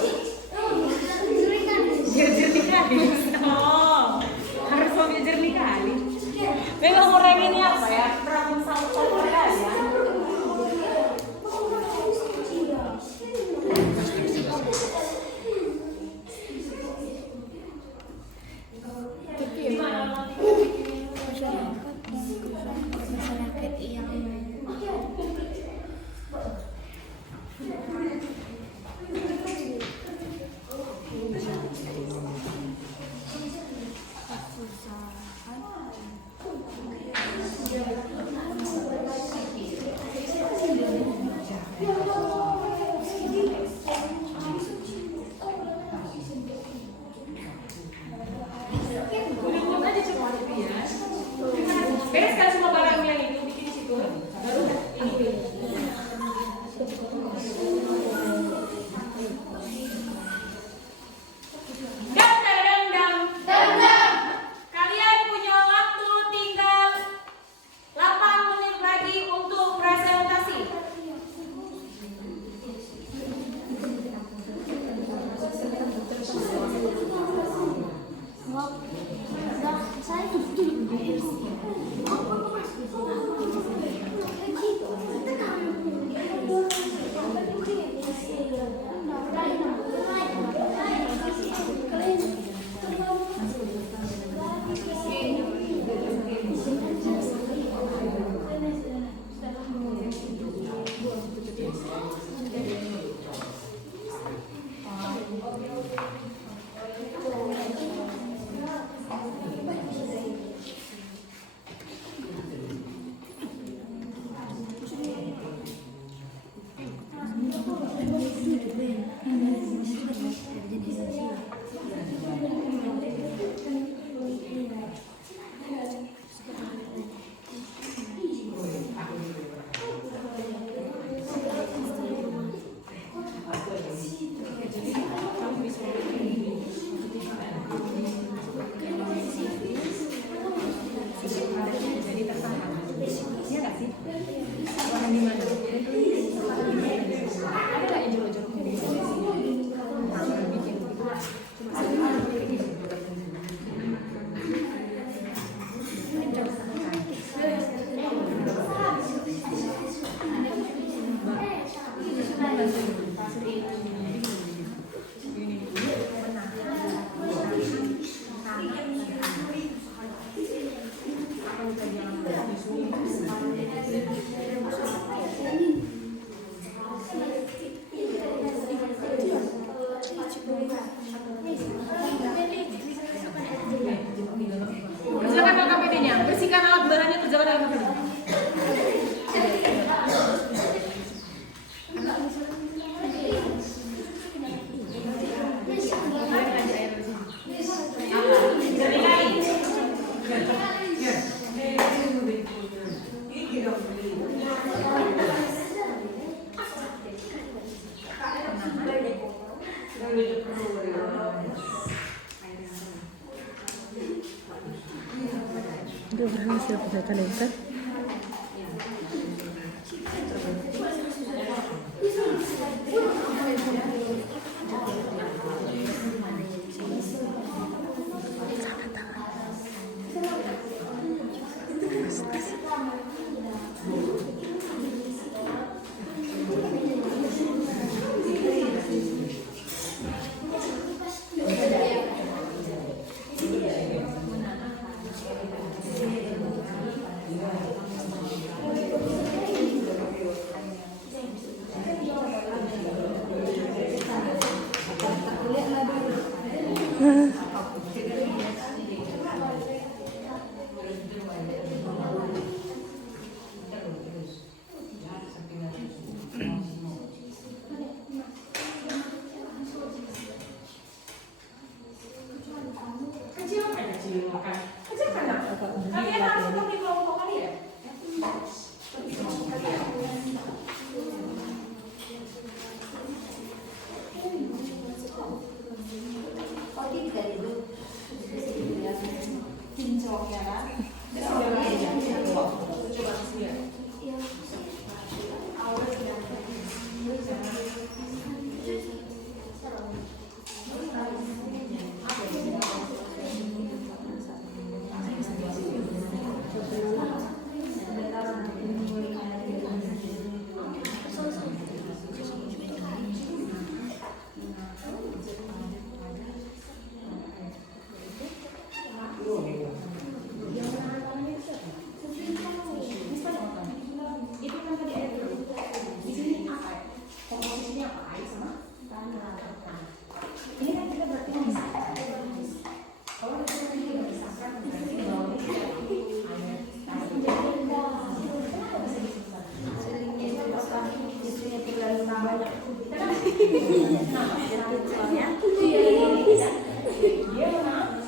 Jernih kali. Oh, harus mobil jernih kali. Memang orang ini apa ya? Problem solver kali ya. masyarakat yang Udah aja cuma ya. Bereskan semua barangnya itu bikin di situ. Baru ini. Kalian punya waktu tinggal 8 menit lagi untuk presentasi. Kerjakan dalam KPD-nya, bersihkan alat barangnya, kerjakan dalam KPD. Udah berhasil kerjakan ya, kan? Kinclong ya kan? Coba sendiri. Itu kan tadi air dulu. Di sini apa? Komposisinya apa? Air sama tanah. Ini kan kita berarti bisa. Kalau kita tidak bisa kan berarti bawahnya tidak air. Kenapa bisa disimpan? Selingnya itu apa? Isunya terlalu banyak. Kenapa? Soalnya dia menang.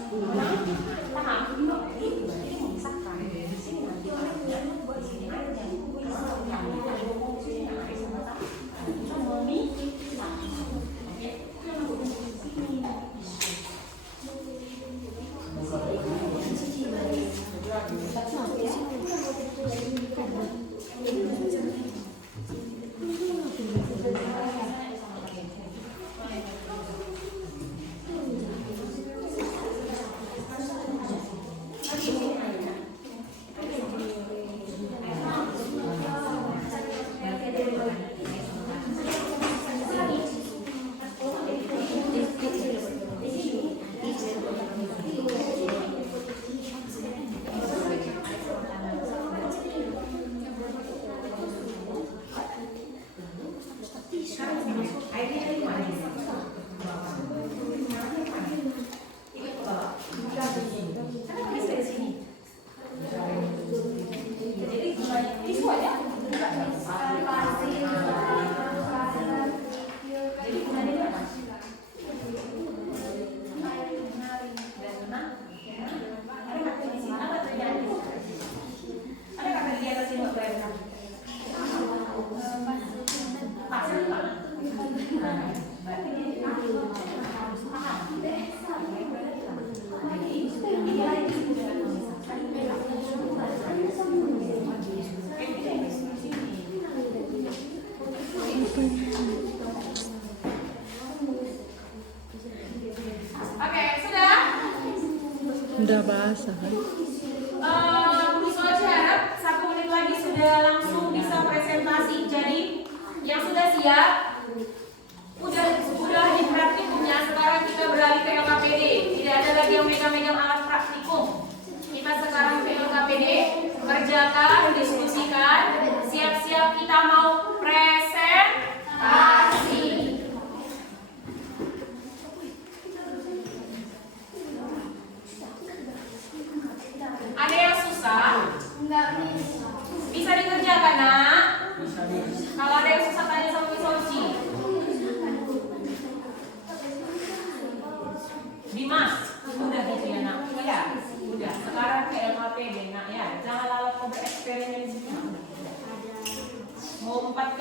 Tahan. Ini memisahkan. Di sini nanti airnya buat di sini air yang Udah basah kan? Saya harap 1 menit lagi sudah langsung bisa presentasi. Jadi yang sudah siap, udah di praktikumnya. Sekarang kita beralih ke LKPD. Tidak ada lagi yang megang-megang alat praktikum. Kita sekarang ke LKPD, kerjakan, diskusikan, siap-siap kita mau presentasi. Ada yang susah? Bisa dikerjakan, nak? Kalau ada yang susah tanya sama Miss Oci. Dimas, udah gitu ya, nak? Ya, udah. Sekarang ke LHPD, nak ya. Jangan lalap bereksperimen di sini. Mau 4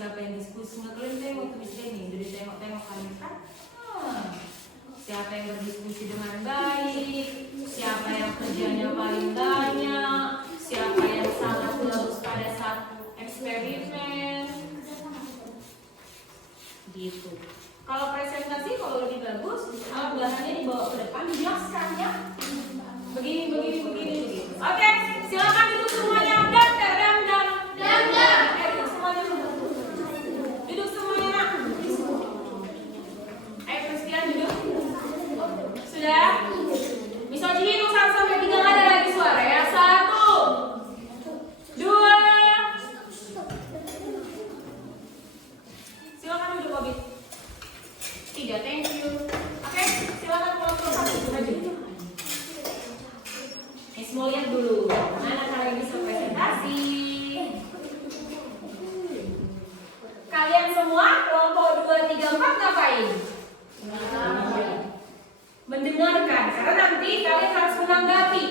siapa yang diskusi nggak kalian tengok tulis ini dari tengok kalian kan. Siapa yang berdiskusi dengan baik, siapa yang kerjanya paling banyak, siapa yang sangat bagus pada saat eksperimen, gitu. Kalau presentasi kalau lebih bagus, alat bahannya dibawa ke depan, dijelaskan ya. Begini. Oke, silakan duduk semuanya. Duduk semuanya nak. Ayo Christian duduk. Sudah? Misalnya hitung 1 sampai 3 nggak ada lagi suara ya. 1, 2. Silakan duduk Bobby. 3, thank you. Oke, silakan kelompok 1 maju. Mau lihat dulu mana kalian bisa presentasi. Kalian semua kelompok 2, 3, 4 ngapain? Mendengarkan, karena nanti kalian harus menanggapi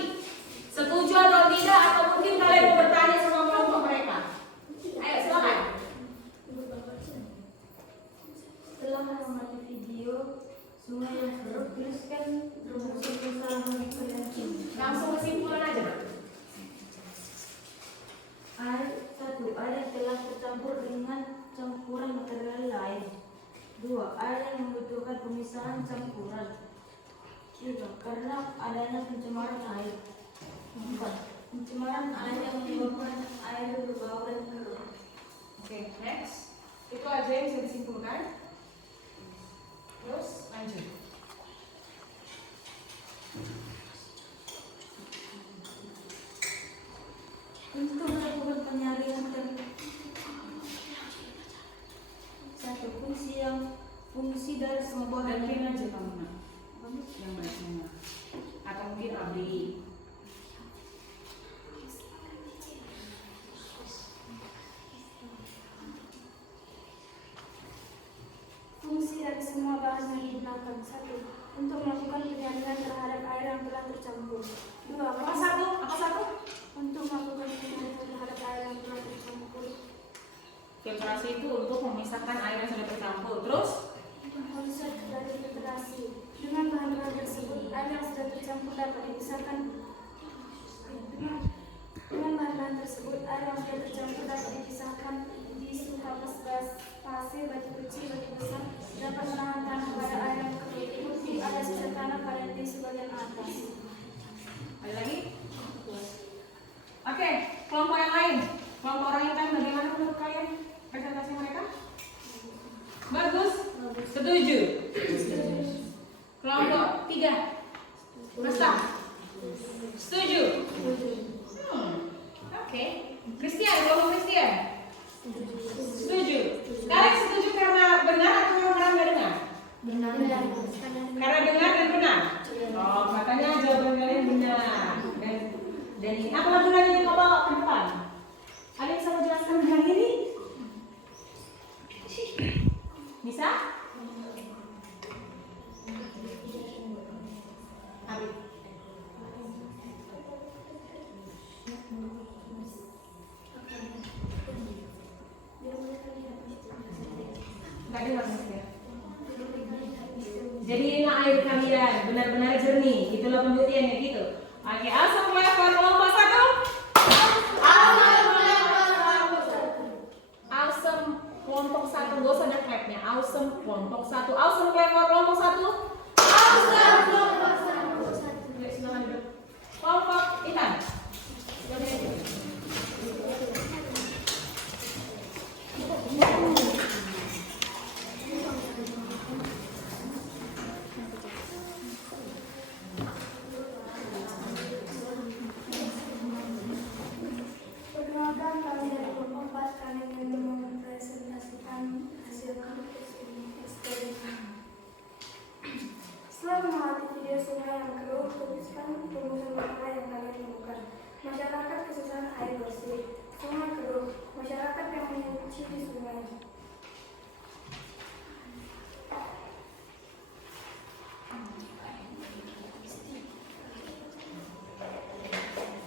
setuju atau tidak, atau mungkin kalian mau bertanya sama kelompok mereka. Ayo silakan. Setelah mengamati video semua yang seru, tuliskan rumus kesalahan penyakit. Langsung kesimpulan aja. Air yang telah tercampur dengan campuran material lain. 2. Air yang membutuhkan pemisahan campuran. 3. Karena adanya pencemaran air. 4. Pencemaran air yang menyebabkan air berbau dan keruh. Oke, next. Itu aja yang bisa disimpulkan. Terus lanjut. Untuk melakukan penyaringan dan satu fungsi dari semua bahan Gantiin aja kamu nak. Yang mana? Atau mungkin Abi. fungsi dari semua bahan yang digunakan. 1. Untuk melakukan penyaringan terhadap air yang telah tercampur. 2. Apa satu? Untuk melakukan penyaringan terhadap air yang telah tercampur. Filtrasi itu untuk memisahkan air yang sudah tercampur. Terus? Konsep dari filtrasi. Dengan bahan-bahan tersebut, air yang sudah tercampur dapat dipisahkan. Dengan bahan-bahan tersebut, air yang sudah tercampur dapat dipisahkan di suhu pasir, batu kecil, batu besar, dapat menahan tanah pada air yang kering. Bukti ada sisa tanah pada tisu bagian atas. Ada lagi? Oke, kelompok yang lain. Kelompok orang yang lain bagaimana menurut kalian presentasi mereka? Bagus? Setuju? Kelompok 3. Rasa? Setuju? Oke. Christian, kelompok Christian? Setuju? Kalian setuju karena benar atau karena nggak dengar? Benar. Karena dengar dan benar? Oh, katanya jawaban kalian benar. Dan ini apa lagi yang kau bawa ke depan? Ada yang bisa menjelaskan hal ini? Bisa? Abi. Nggak dengar maksudnya. Jadi ini air kalian benar-benar jernih. Itulah pembuktiannya gitu. Oke, asam flavor kelompok 1. Awesome kelompok 1, gak usah ada clap-nya. Awesome kelompok 1. Awesome flavor kelompok 1. Awesome kelompok 1. Yuk, silakan duduk. Kelompok Intan. Perkenalkan, kami dari kelompok 4, kami ingin mempresentasikan hasil eksperimen. Setelah mengamati video sungai yang keruh, tuliskan rumusan masalah yang kalian temukan. Masyarakat kesusahan air bersih. Sungai keruh. Masyarakat yang menyuci di sungai.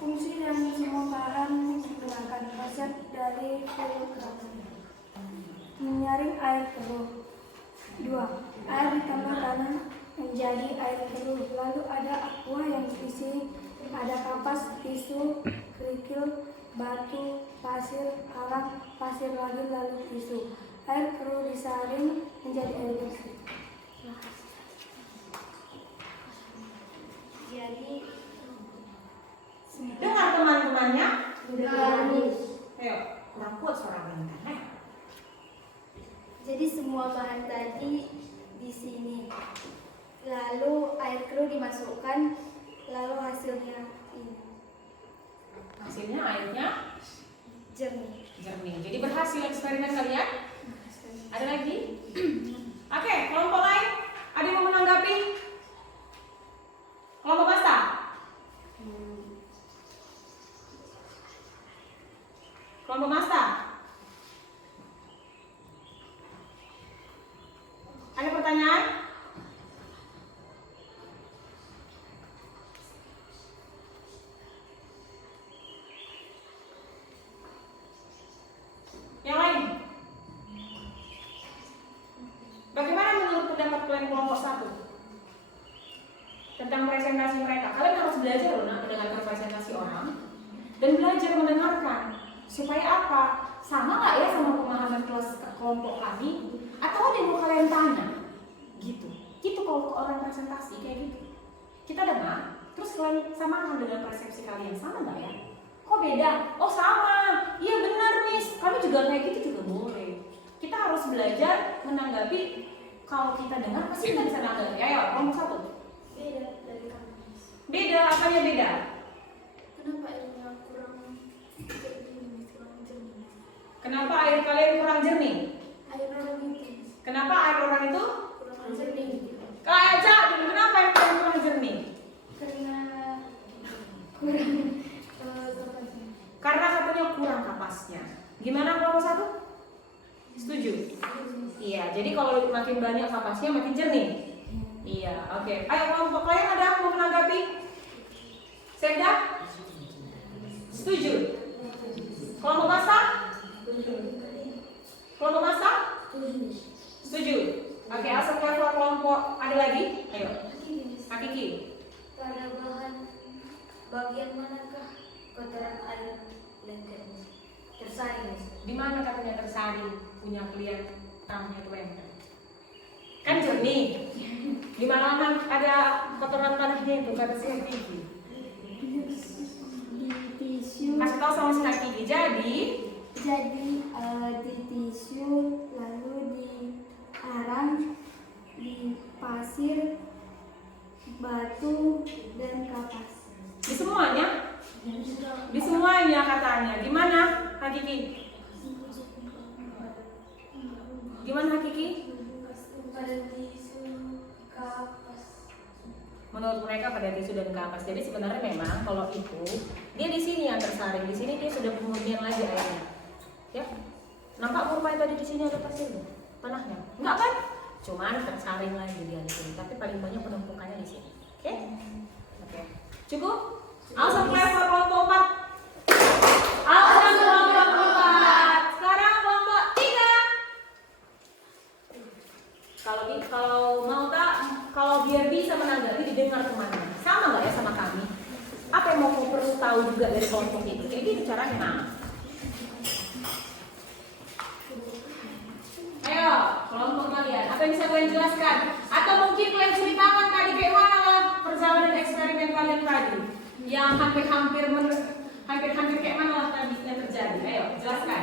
Fungsi dan semua bahan digunakan. Konsep dari filtrasi. menyaring air keruh. 2. Air ditambah tanah menjadi air keruh. Lalu ada aqua yang diisi, ada kapas, tisu, kerikil, batu, pasir, arak, pasir lagi, lalu tisu. Air keruh disaring menjadi air bersih. Jadi Dengar teman-temannya. garis. Ayo, kurang kuat suara bintang. Jadi semua bahan tadi di sini. Lalu air keruh dimasukkan, lalu hasilnya ini Hasilnya airnya jernih. jernih. Jadi berhasil eksperimen kalian? Ada lagi? Oke, kelompok lain. Ada yang mau menanggapi? Kelompok Basta? Kelompok Basta? Ada pertanyaan? Yang lain? Bagaimana menurut pendapat kalian kelompok 1 tentang presentasi mereka? Kalian harus belajar loh nak mendengarkan presentasi orang dan belajar mendengarkan supaya apa? Sama nggak ya sama pemahaman kelas kelompok kami? Atau ada yang mau kalian tanya? Gitu. Gitu kalau orang presentasi kayak gitu. Kita dengar, terus kalian samakan dengan persepsi kalian, sama nggak ya? Kok beda? Oh sama. Iya benar Miss. Kami juga kayak gitu juga boleh. Kita harus belajar menanggapi. Kalau kita dengar pasti kita bisa nanggapi. Ayo, kelompok 1. Beda dari kampus. Beda, apanya beda? Kenapa airnya kurang jernih, kurang jernih? Kenapa air kalian kurang jernih? Air orang itu Kenapa air orang itu? kurang jernih. Kaca, kenapa air kalian kurang jernih? Karena kurang kapasnya. Karena katanya kurang kapasnya. Gimana kelompok 1? Setuju? Iya, jadi kalau makin banyak kapasnya makin jernih. Iya, oke. Ayo kelompok lain ada yang mau menanggapi? Sekda? Setuju? Kelompok Basta? Kelompok Basta? Setuju? Oke, asal kelompok ada lagi? Ayo. Hakiki. Pada bagian manakah kotoran air lengket tersaring? Di mana katanya tersaring? Punya kalian tanahnya itu lengket. Kan jernih. Di mana ada kotoran tanahnya itu kata si Hakiki. Di tisu. Kasih tahu sama si Hakiki. Jadi Di tisu, lalu di arang, di pasir, batu, dan kapas. di semuanya? Di semuanya katanya. Di mana Hakiki? Gimana Hakiki? Pada tisu, kapas. Menurut mereka pada tisu dan kapas. Jadi sebenarnya memang kalau itu dia di sini yang tersaring, di sini dia sudah kemudian lagi airnya. Ya, nampak kurma tadi di sini ada pasirnya, tanahnya, enggak kan? Cuman tersaring lagi dia di sini. Tapi paling banyak penumpukannya di sini. Oke? Oke. Cukup? Langsung kelompok kelompok 4. Langsung kelompok 4. Sekarang kelompok 3. Kalau biar bisa menanggapi didengar temannya. Sama nggak ya sama kami? Apa yang mau perlu tahu juga dari kelompok itu? Kayak gini caranya. Nah. Ayo, kelompok kalian. Apa yang bisa kalian jelaskan? Atau mungkin kalian ceritakan tadi bagaimana perjalanan eksperimen kalian tadi? Yang hampir-hampir kayak mana lah tadi yang terjadi? Ayo, jelaskan.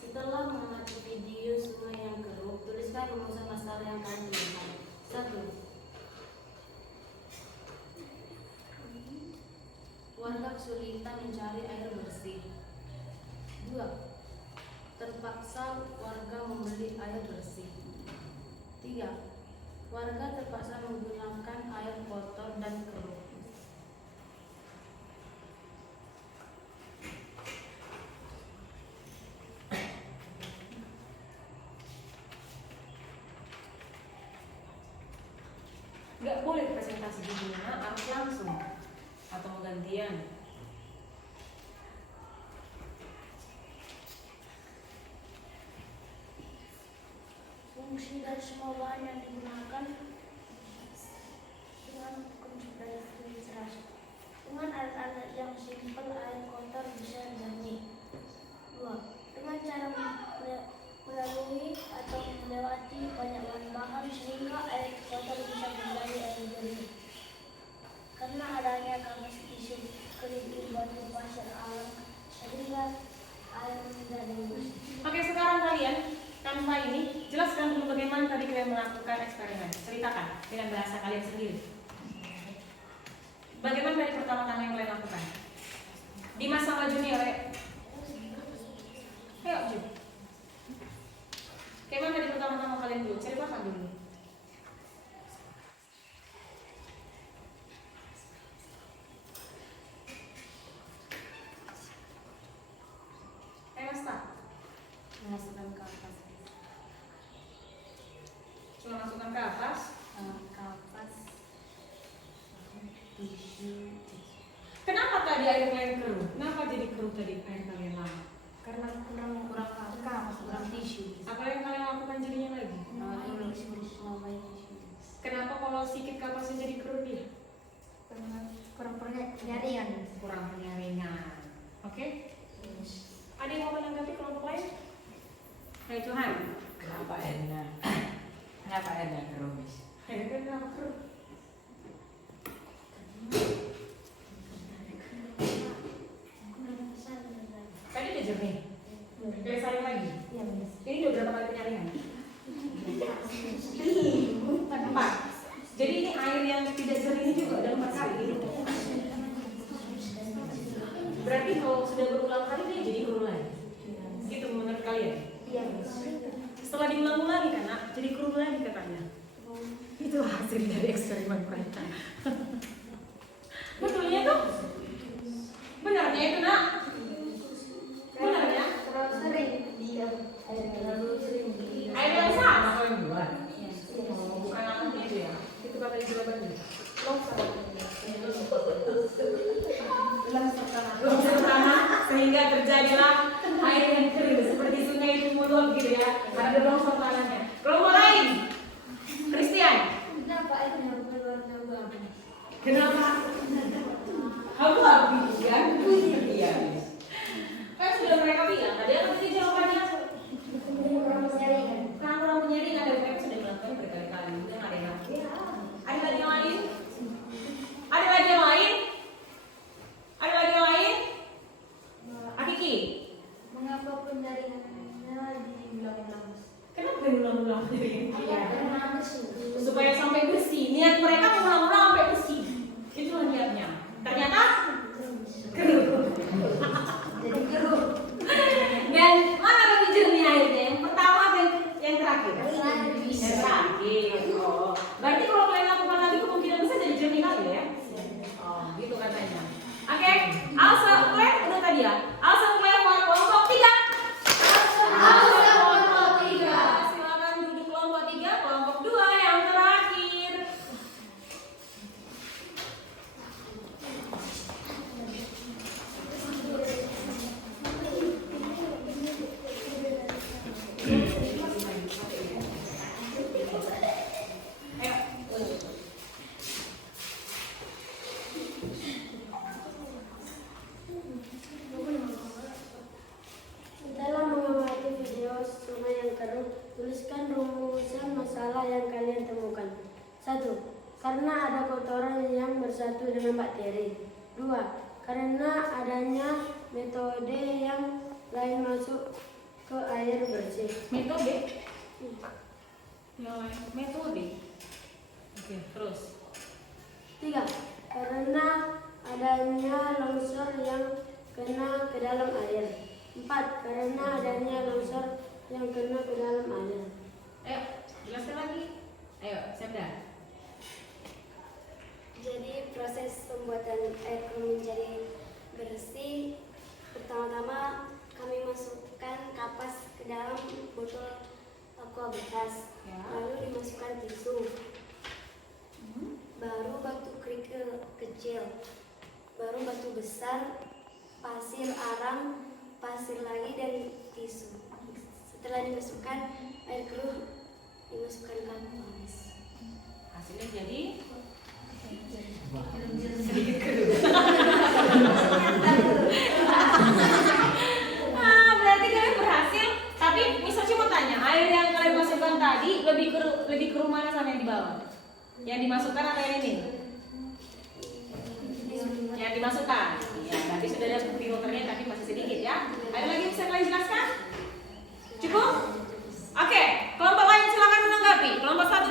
Setelah mengamati video sungai yang keruh, tuliskan rumusan masalah yang kalian lihat. 1. Warga kesulitan mencari air bersih. 2. Terpaksa warga membeli air bersih. 3. Warga terpaksa menggunakan air kotor dan keruh. Nggak boleh presentasi di dunia, harus langsung atau gantian. fungsi dan semua bahan yang digunakan dengan konsentrasi. Dengan alat-alat yang simpel, air kotor bisa jernih. 2. Dengan cara melalui atau melewati banyak bahan sehingga air kotor bisa menjadi air jernih. Karena adanya kapas tisu, kerikil, batu, pasir alam, sehingga air menjadi bersih. Oke, sekarang kalian tanpa ini jelaskan dulu bagaimana tadi kalian melakukan eksperimen. Ceritakan dengan bahasa kalian sendiri. Bagaimana dari pertama-tama yang kalian lakukan? Dimas sama Junior, ayo Jun. Bagaimana dari pertama-tama kalian dulu? Ceritakan dulu. Ayo Mas Tak. Masukkan ke atas. Cuma masukkan ke atas. Kapas. Tisu. Kenapa tadi air kalian keruh? Kenapa jadi keruh tadi air kalian lama? Karena kurang kapas, kurang tisu. Apa yang kalian lakukan jadinya lagi? Ini namanya tisu. Kenapa kalau sedikit kapasnya jadi keruh dia? Kurang penyaringan. Kurang penyaringan. Oke? Ada yang mau menanggapi kelompok lain? Hai Tuhan. Kenapa airnya keruh, Miss? Airnya kenapa keruh? Tadi udah jernih. Kalian saring lagi. Iya, Miss. Ini udah berapa kali penyaringan? 4. Jadi ini air yang tidak jernih ini juga ada 4 kali. Berarti kalau sudah berulang kali dia jadi keruh lagi. Gitu menurut kalian? Iya, Miss. Setelah diulang-ulangi kan, Nak, jadi keruh lagi katanya. Itu hasil dari eksperimen mereka. Betulnya tuh? Benarnya itu, Nak? Benarnya? Terlalu sering. Iya. Terlalu sering. Air yang sama kalau yang buat. Oh, bukan apa itu ya? Itu kata jawabannya. Longsor tanah sehingga terjadilah air yang kering seperti sungai itu meluap gitu ya. Ada longsor tanahnya. Kelompok lain, Christian. Kenapa airnya berwarna abu-abu? Kenapa? Abu-abu kan? Iya. Kan sudah mereka bilang. Tadi apa sih jawabannya? Kurang penyaringan. Kurang penyaringan dan mereka sudah melakukan berkali-kali. Mungkin ada yang lagi. Ada lagi yang lain? Ada lagi yang lain? Ada lagi yang lain? Akiki, Mengapa penyaringannya diulang-ulang? kenapa diulang-ulang? Karena bersih. Supaya sampai bersih. Niat mereka mengulang-ulang sampai bersih. Itulah niatnya. Ternyata keruh. Jadi keruh. Dan mana lebih jernih airnya? Yang pertama atau yang terakhir? Yang terakhir. Oh, berarti kalau kalian lakukan lagi kemungkinan besar jadi jernih kali ya? Oh, gitu katanya. Oke, Alsa, Claire udah tadi ya. Alsa, Claire, kelompok 3. Alsa, kelompok 3. Silakan duduk kelompok 3, kelompok 2 yang terakhir. Dalam mengamati video sungai yang keruh, tuliskan rumusan masalah yang kalian temukan. 1. Karena ada kotoran yang bersatu dengan bakteri. 2. Karena adanya metode yang lain masuk ke air bersih. Metode? Yang lain, metode. Oke, terus. 3. Karena adanya longsor yang kena ke dalam air. 4. Karena adanya longsor yang kena ke dalam air. Ayo, jelaskan lagi. Ayo, Sabda. Jadi proses pembuatan air keruh menjadi bersih, pertama-tama kami masukkan kapas ke dalam botol aqua bekas, Ya. lalu dimasukkan tisu, baru batu kerikil kecil, baru batu besar, pasir arang, pasir lagi dan tisu. Setelah dimasukkan air keruh dimasukkan kapas. Hasilnya jadi sedikit keruh. Berarti kalian berhasil. Tapi Miss Oci mau tanya, air yang kalian masukkan tadi lebih keruh mana sama yang di bawah? Yang dimasukkan atau yang ini? Yang dimasukkan. Ya, berarti sudah ada filternya tapi masih sedikit ya. Ada lagi bisa kalian jelaskan? Cukup? Oke, kelompok lain silakan menanggapi. Kelompok 1,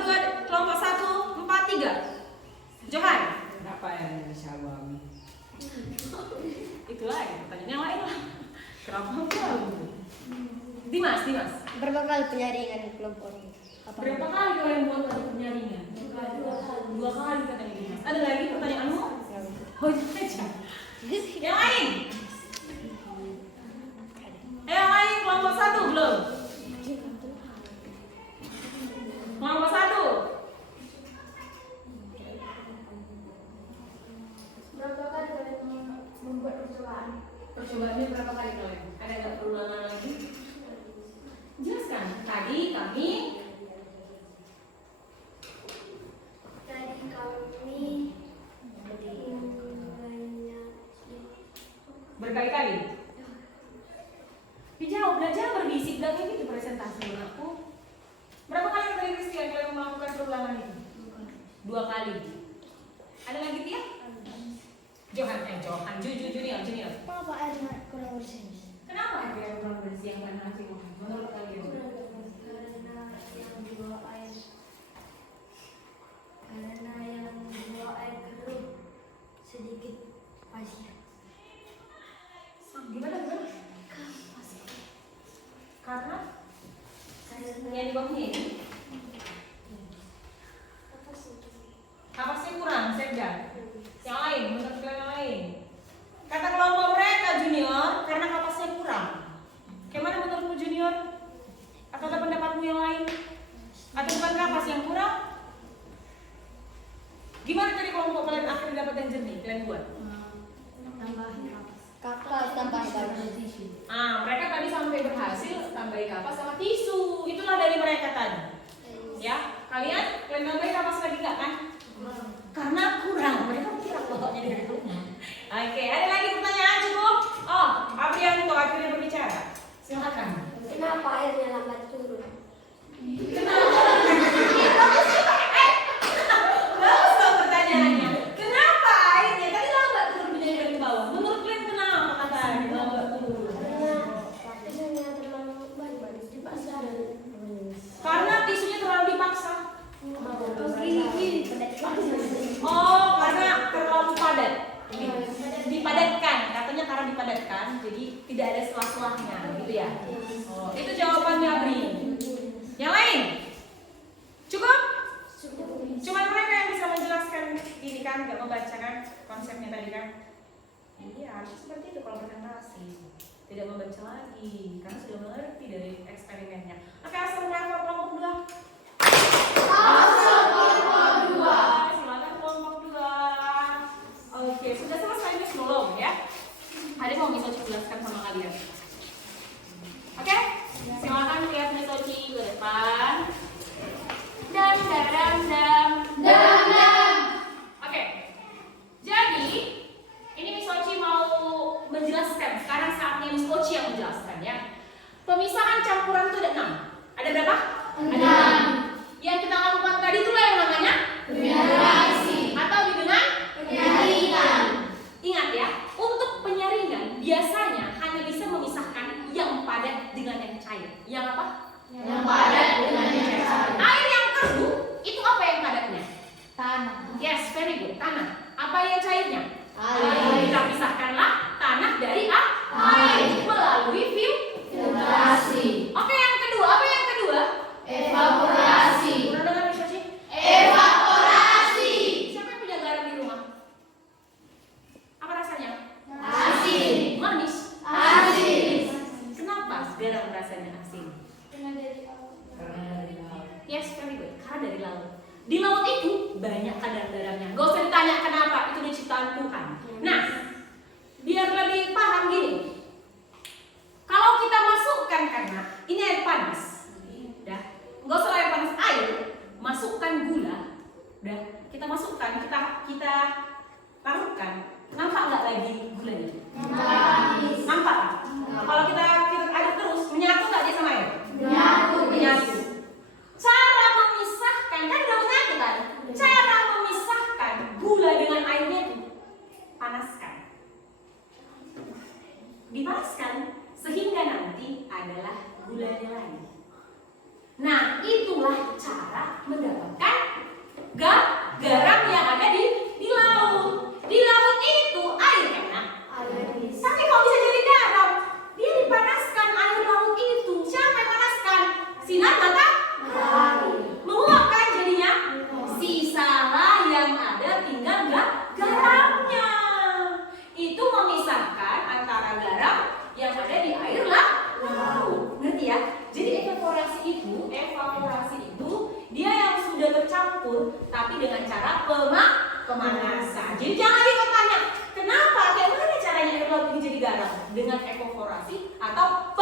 4, 3. Johan. Kenapa airnya bisa abu-abu? Itulah ya, pertanyaan yang lain lah. Kenapa abu-abu? Dimas. Berapa kali penyaringan kelompok ini? Berapa kali kalian buat tadi penyaringan? 2 kali katanya Dimas. Ada lagi pertanyaanmu? Oh, aja. Yang lain? Yang lain kelompok 1 belum? Kelompok 1. Berapa kali kalian membuat percobaan? Percobaannya berapa kali kalian? Ada nggak perulangan lagi? Jelaskan. Tadi kami berkali-kali. Dijawab, belajar berbisik dan kayak gitu presentasi aku. Berapa kali tadi Christian kalian melakukan perulangan itu? 2 kali. Ada lagi Tia? Johan, junior. Kenapa airnya kurang bersih? Kenapa air kurang bersih yang mana sih menurut kalian? Karena yang dibawa air keruh sedikit pasir. Gimana? Karena yang di bawahnya ini kapasnya kurang, Sekdan. Yang lain, menurut kalian yang lain? Kata kelompok mereka junior, karena kapasnya kurang. Gimana menurutmu junior? Atau ada pendapatmu yang lain? Atau bukan kapas yang kurang? Gimana tadi kelompok kalian akhirnya dapat yang jernih? Kalian buat? Tambahin Kapas tambah tisu. Mereka tadi sampai berhasil tambahin kapas sama tisu. Itulah dari mereka tadi. Ya, kalian tambahin kapas lagi nggak kan? Karena kurang. Mereka kurang botolnya dari rumah. Oke, ada lagi pertanyaan cukup? Oh, Aprianto akhirnya berbicara. Silakan. Kenapa airnya lambat turun? Bagus dong pertanyaannya. Kenapa airnya tadi lambat turun dari bawah? Menurut kalian kenapa kata airnya lambat turun? Tisunya terlalu banyak dipaksa. Karena tisunya terlalu dipaksa. Oh, Karena terlalu padat. Dipadatkan, katanya karena dipadatkan, jadi tidak ada selah-selahnya, gitu ya. Itu jawabannya Bri. Yang lain? Cukup? Cuman mereka yang bisa menjelaskan ini kan, nggak membacakan konsepnya tadi kan? Iya, harus seperti itu kalau presentasi. Tidak membaca lagi, karena sudah mengerti dari eksperimennya. Oke, asal kelompok 2. Silakan kelompok 2. Oke, sudah selesai Miss belum ya? Ada mau Miss Oci jelaskan sama kalian? Oke, silakan lihat Miss Oci ke depan. Dam. Oke, jadi ini Miss Oci mau menjelaskan. Sekarang saatnya Miss Oci yang menjelaskan ya. Pemisahan campuran itu ada 6. Ada berapa? Ada 6. Yang kita lakukan tadi itulah yang namanya reaksi atau dengan penyaringan. Ingat ya, untuk penyaringan biasanya hanya bisa memisahkan yang padat dengan yang cair. Yang apa? Yang padat dengan yang cair. Air yang keruh itu apa yang padatnya? Tanah. Yes, very good. Tanah. Apa yang cairnya? Air. Kita pisahkanlah tanah dari air melalui filtrasi. Oke, yang kedua. Apa yang kedua? Evaporasi. Pernah dengar Miss Oci? Evaporasi. Siapa yang punya garam di rumah? Apa rasanya? Asin. Manis. Asin. Kenapa garam rasanya asin? Karena dari laut. Yes, very good. Karena dari laut. Di laut itu banyak kadar garamnya. Gak usah ditanya kenapa, itu udah ciptaan Tuhan. Nah, biar lebih paham gini. Kalau kita masukkan karena ini air panas, dah, gak usah air panas air. itulah cara mendapatkan garam yang ada di laut. Di laut itu air enak. Tapi kalau bisa jadi garam, dia dipanaskan air laut itu. Siapa yang panaskan? Sinar matahari. Menguap kan jadinya? Sisalah yang ada tinggal garamnya. Itu memisahkan antara garam yang ada di air laut. Ngerti ya? Jadi evaporasi itu dia yang sudah tercampur tapi dengan cara pemanasan. Jadi jangan ditanya, kenapa? Kayak mana caranya air laut ini jadi garam? Dengan evaporasi atau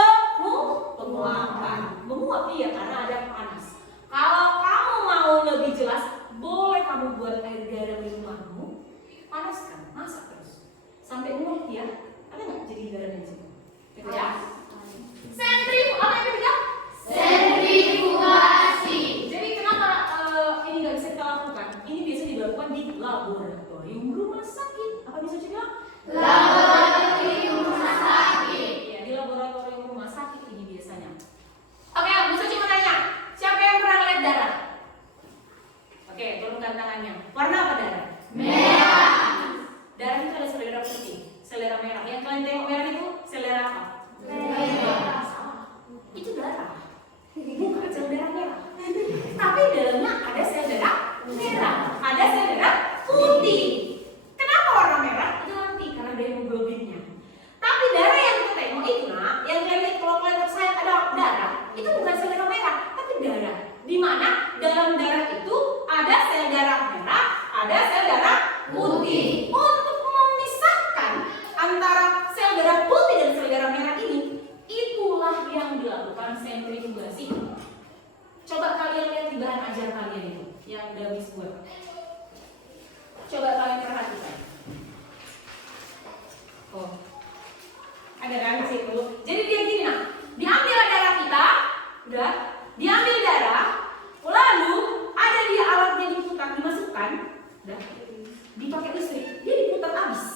penguapan. Menguap dia karena ada panas. Kalau kamu mau lebih jelas, boleh kamu buat air garam di rumahmu, panaskan, masak terus sampai menguap dia. Ada nggak jadi garam di situ? Gitu ya? Apa yang ketiga? Sentrifugasi. Jadi kenapa ini nggak bisa kita lakukan? Ini biasa dilakukan di laboratorium rumah sakit. Apa bisa dibilang? Laboratorium rumah sakit. Ya, di laboratorium rumah sakit ini biasanya. Oke, Bu Suci mau nanya, siapa yang pernah lihat darah? Oke, turunkan tangannya. Warna apa darah? Merah. Darah itu ada selera putih, selera merah. Yang kalian tengok merah itu selera apa? Merah. Itu darah. Bukan sel darah merah. Tapi dalamnya ada sel darah merah, ada sel darah putih. Kenapa warna merah? Itu nanti karena ada hemoglobinnya. Tapi darah yang kita tengok itu yang kalian lihat kalau kalian tersayat ada darah, itu bukan sel darah merah, tapi darah. Di mana dalam darah itu ada sel darah merah, ada sel darah putih. Untuk memisahkan antara sel darah putih dan sel darah merah ini, itulah yang dilakukan sentrifugasi. Coba kalian lihat di bahan ajar kalian itu yang udah habis buat. Coba kalian perhatikan. Oh, ada kan situ. Jadi dia gini diambil darah kita, udah, diambil darah, lalu ada di alatnya diputar, dimasukkan, udah, dipakai listrik, dia diputar habis.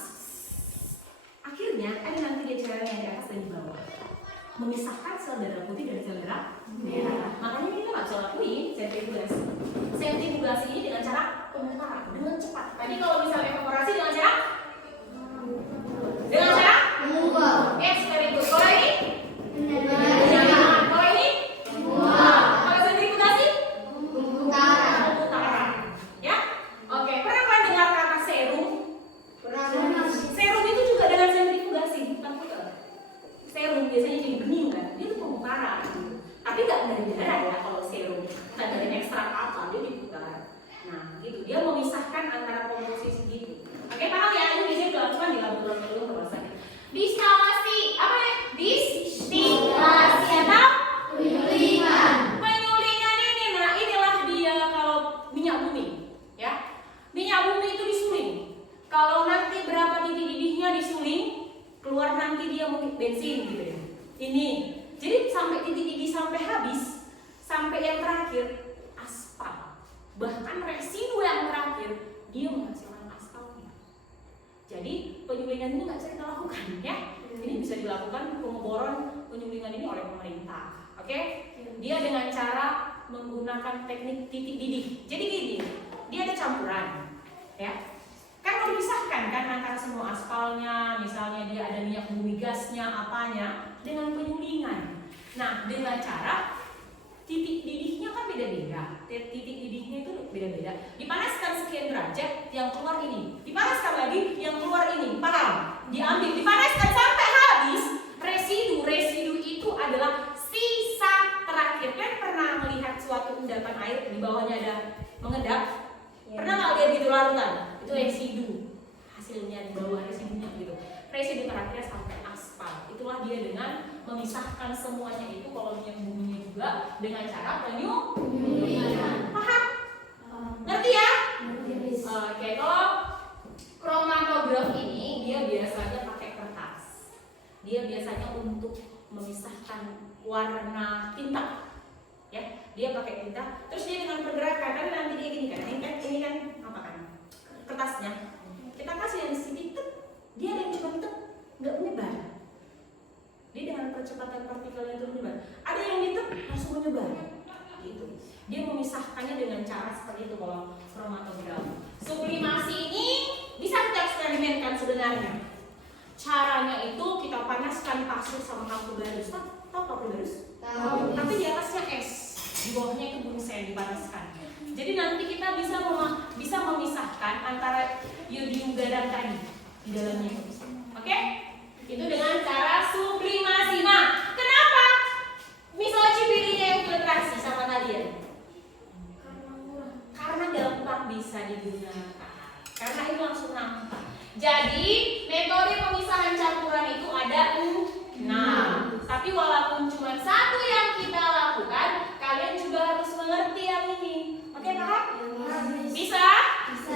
Akhirnya ada nanti dia cairan yang di atas dan di bawah, memisahkan sel darah putih dan sel darah merah. Makanya kita nggak bisa lakuin sentrifugasi. Sentrifugasi ini dengan cara pemutaran, dengan cepat. Tadi kalau misalnya evaporasi dengan cara mengubah. Yes, very good. Kalau ini kalau ini kalau sentrifugasi pemutaran. Ya, oke. Pernah kalian dengar kata serum? Serum itu juga dengan sentrifugasi, bukan putar. Serum biasanya jadi bening kan, dia itu pemutaran. Tapi nggak dari darah ya kalau serum, nggak dari ekstrak apa, dia diputar. Nah, gitu dia memisahkan antara komposisi gitu. Oke, paham ya? Itu biasanya dilakukan di laboratorium rumah sakit. Distilasi apa ya? Distilasi atau penyulingan. Penyulingan ini, inilah dia kalau minyak bumi, ya. Minyak bumi itu disuling. Kalau nanti berapa titik didihnya disuling, keluar nanti dia mungkin bensin gitu ya. Ini, jadi sampai titik didih sampai habis, sampai yang terakhir aspal. Bahkan residu yang terakhir dia menghasilkan aspalnya. Jadi penyulingan ini nggak bisa kita lakukan ya. Ini bisa dilakukan pengeboran penyulingan ini oleh pemerintah. Oke? Dia dengan cara menggunakan teknik titik didih. Jadi gini, dia ada campuran, ya. Kan mau dipisahkan kan antara semua aspalnya, misalnya dia ada minyak bumi gasnya, apanya, dengan penyulingan. Nah, dengan cara titik didihnya kan beda-beda. Titik didihnya itu beda-beda. Dipanaskan sekian derajat, yang keluar ini. Dipanaskan lagi, yang keluar ini. Paham? Diambil, dipanaskan sampai habis. Residu itu adalah sisa terakhir. Kan pernah melihat suatu endapan air di bawahnya ada mengendap? Pernah nggak lihat gitu larutan? Itu residu. Hasilnya di bawah residunya gitu. Residu terakhirnya sampai aspal. Itulah dia dengan memisahkan semuanya itu kalau minyak buminya juga dengan cara penyulingan. Paham? Ngerti ya? Oke, kalau kromatograf ini dia biasanya pakai kertas. Dia biasanya untuk memisahkan warna tinta. Ya, dia pakai tinta. Terus dia dengan pergerakan, kan nanti dia gini kan. Ini kan apa kan? Kertasnya. Kita kasih yang sedikit, dia ada yang cuma nggak menyebar. Dia dengan percepatan partikelnya itu menyebar. Ada yang ditep langsung menyebar. seperti itu. Dia memisahkannya dengan cara seperti itu kalau kromatogram. Sublimasi ini bisa kita eksperimenkan sebenarnya. Caranya itu kita panaskan pasir sama kalku barus. Tahu kalku barus? Tahu. Tapi di atasnya es, di bawahnya itu bunsen dipanaskan. Jadi nanti kita bisa memisahkan antara yodium garam tadi di dalamnya. Oke? Itu dengan cara sublimasi. Nah, kenapa Miss Oci pilihnya yang filtrasi sama kalian? Karena gampang bisa digunakan. Karena itu langsung nampak. Jadi metode pemisahan campuran itu ada 6. Tapi walaupun cuma satu yang kita lakukan, kalian juga harus mengerti yang ini. Oke, paham? Bisa?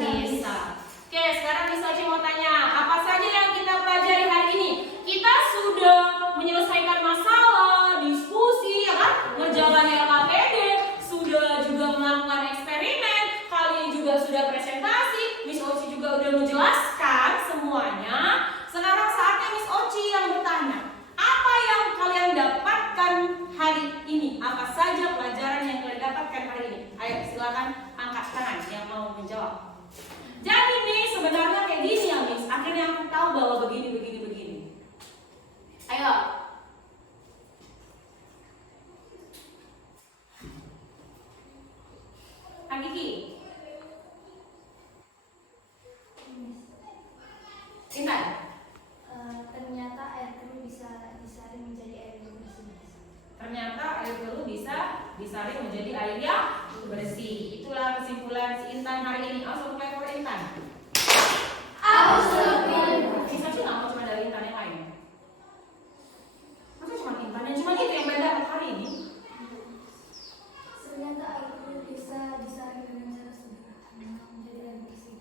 Bisa. Oke, sekarang Miss Oci mau tanya, apa saja yang kita pelajari hari ini? Kita sudah menyelesaikan masalah, diskusi, ya kan? Ngerjakan LKPD, sudah juga melakukan eksperimen, kalian juga sudah presentasi, Miss Oci juga udah menjelaskan semuanya. Sekarang saatnya Miss Oci yang bertanya, apa yang kalian dapatkan hari ini? Apa saja pelajaran yang kalian dapatkan hari ini? Ayo silakan angkat tangan yang mau menjawab. Jadi nih sebenarnya kayak gini ya Miss, akhirnya aku tahu bahwa begini. Ayo. Kak Kiki. Intan. Ternyata air keruh bisa disaring menjadi air yang bersih. Ternyata air keruh bisa disaring menjadi air yang bersih. Itulah kesimpulan si Intan hari ini. Awesome play for Intan. Bisa sih nggak mau cuma dari Intan yang lain? Masa cuma Intan yang cuma itu yang beda hari ini? Ternyata air keruh bisa disaring dengan cara sederhana menjadi air bersih.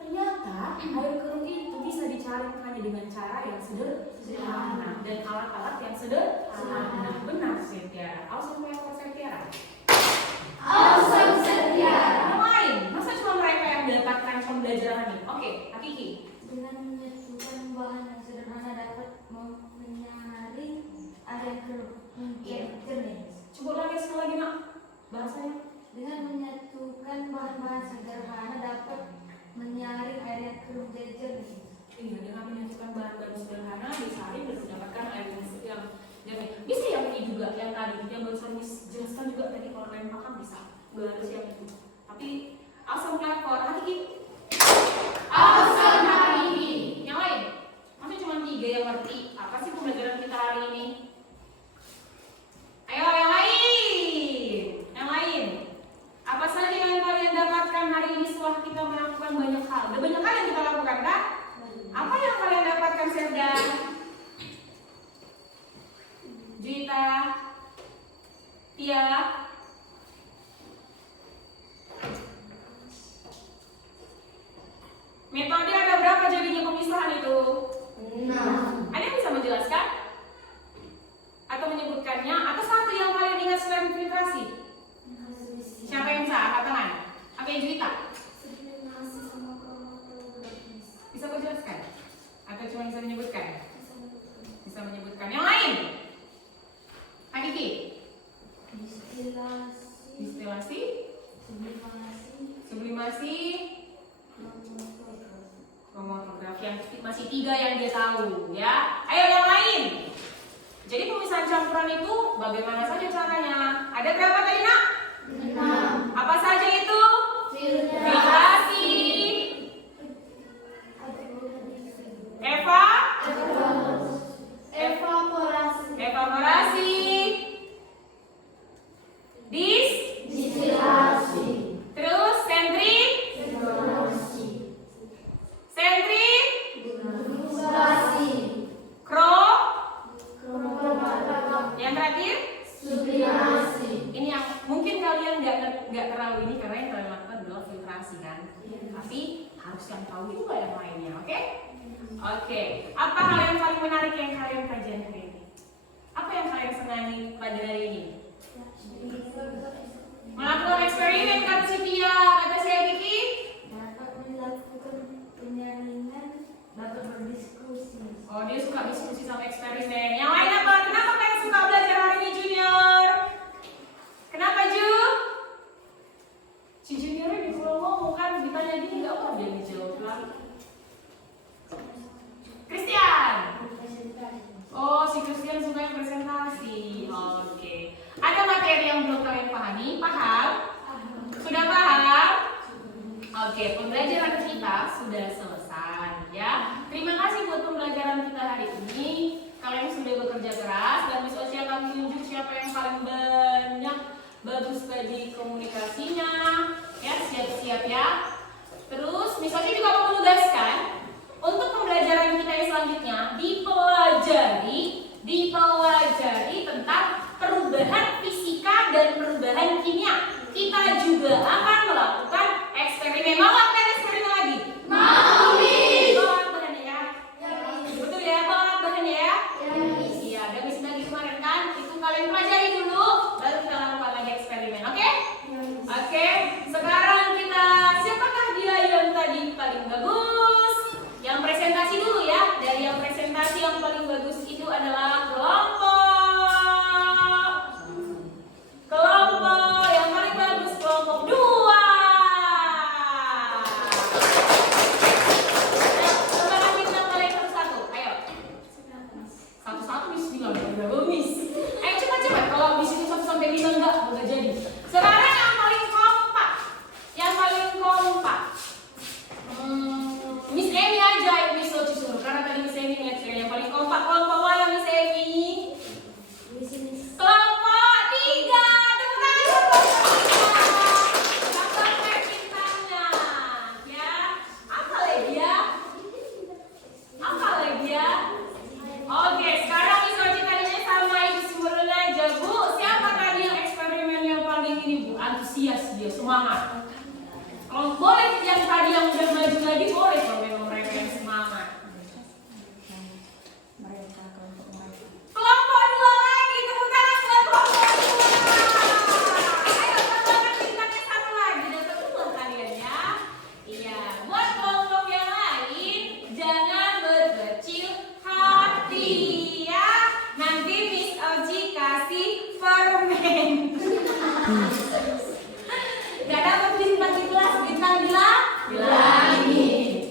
Ternyata air keruh itu bisa dicari hanya dengan cara yang sederhana dan alat-alat yang sederhana. Benar sih Tiara. Awesome play for Tiara. Yang lain, masa cuma mereka yang mendapatkan pembelajaran ini? Oke, Akiki. Dengan menyatukan bahan yang sederhana dapat menyaring air keruh menjadi jernih. Coba lagi sekali lagi nak bahasanya. Dengan menyatukan bahan-bahan sederhana dapat menyaring air yang keruh menjadi jernih. Iya, dengan menyatukan bahan-bahan sederhana disaring dan mendapatkan air yang jernih. Bisa yang ini juga, yang tadi yang barusan jelaskan juga tadi kalau kalian paham bisa. Gak harus yang itu. Tapi awesome platform Akiki. Awesome hari ini. Yang lain? Masih cuma 3 yang ngerti. Apa sih pembelajaran kita hari ini? Ayo yang lain. Yang lain. Apa saja yang kalian dapatkan hari ini setelah kita melakukan banyak hal? Ada banyak hal yang kita lakukan kan? Apa yang kalian dapatkan Serda? Juita? Tia? Metode ada berapa jadinya pemisahan itu? 6. Ada yang bisa menjelaskan? Atau menyebutkannya? Atau satu yang kalian ingat selain filtrasi? Siapa yang bisa? Angkat tangan. Apa yang Juita? Bisa menjelaskan? Atau cuma bisa menyebutkan? Bisa menyebutkan. Yang lain? Hakiki? Distilasi? Sublimasi? Kromatografi yang masih 3 yang dia tahu ya. Ayo yang lain. Jadi pemisahan campuran itu bagaimana saja caranya? Ada berapa tadi nak? 6. Apa saja itu? Filtrasi. Evaporasi. Distilasi. Terus yang terakhir sublimasi. Ini yang mungkin kalian nggak terlalu ini karena yang kalian lakukan adalah filtrasi kan. Tapi harus yang tahu juga yang lainnya, oke? Oke. Apa hal yang paling menarik yang kalian kajian hari ini? Apa yang kalian senangi pada hari ini? Melakukan eksperimen kata si Tia, kata si Kiki. Dapat melakukan penyaringan, dapat berdiskusi. Oh, dia suka diskusi sama eksperimen. Yang lain apa? Kenapa kalian suka belajar hari ini, Junior? Kenapa, Jun? sudah selesai ya. Terima kasih buat pembelajaran kita hari ini. Kalian sudah bekerja keras dan Miss Oci akan menunjuk siapa yang paling banyak bagus tadi komunikasinya. Ya, siap-siap ya. Terus Miss Oci juga mau menugaskan untuk pembelajaran kita yang selanjutnya dipelajari tentang perubahan fisika dan perubahan kimia. Kita juga akan melakukan eksperimen. Mau lakukan eksperimen lagi? Mau. Bawa bahannya ya? Betul ya, bawa bahannya ya? Iya, udah Miss bagi kemarin kan? Itu kalian pelajari dulu, baru kita lakukan lagi eksperimen, oke? Oke, sekarang kita, siapakah dia yang tadi paling bagus? Yang presentasi dulu ya. Dari yang presentasi yang paling bagus itu adalah kelompok yang paling bagus kelompok 2. Coba lagi bilang kalian satu-satu. Ayo. Satu-satu Miss bilang udah Miss. Ayo cepat-cepat. Kalau Miss itu 1 sampai 5 enggak jadi. Sekarang yang paling kompak. Miss Emi aja, Miss Oci suruh. Karena tadi Miss Emi lihat yang paling kompak. Kelompok mana Miss Emi? Kelompok 3. Tepuk tangan bintangnya. Ya. Apa lagi ya? Oke, sekarang Miss Oci tadinya sama itu sempurna aja, Bu. Siapa tadi yang eksperimen yang paling ini, Bu? Antusias dia, semangat. Kalau boleh yang tadi yang udah maju lagi boleh kalau memang mereka yang semangat. Kelompok 2 lagi, tepuk tangan buat kelompok 2. Ayo tambahkan bintangnya 1 lagi dan ketemu kalian ya. Iya, buat kelompok yang lain jangan berkecil hati ya. Nanti Miss Oci kasih permen. Gak dapat bintang di kelas, bintang bilangin.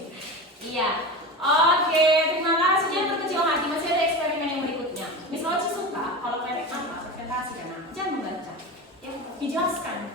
Iya. Oke, terima kasih. Jangan berkecil hati, masih ada eksperimen yang berikutnya. Miss Oci suka kalau pendek apa presentasi kan, jangan membaca. Ya, dijelaskan.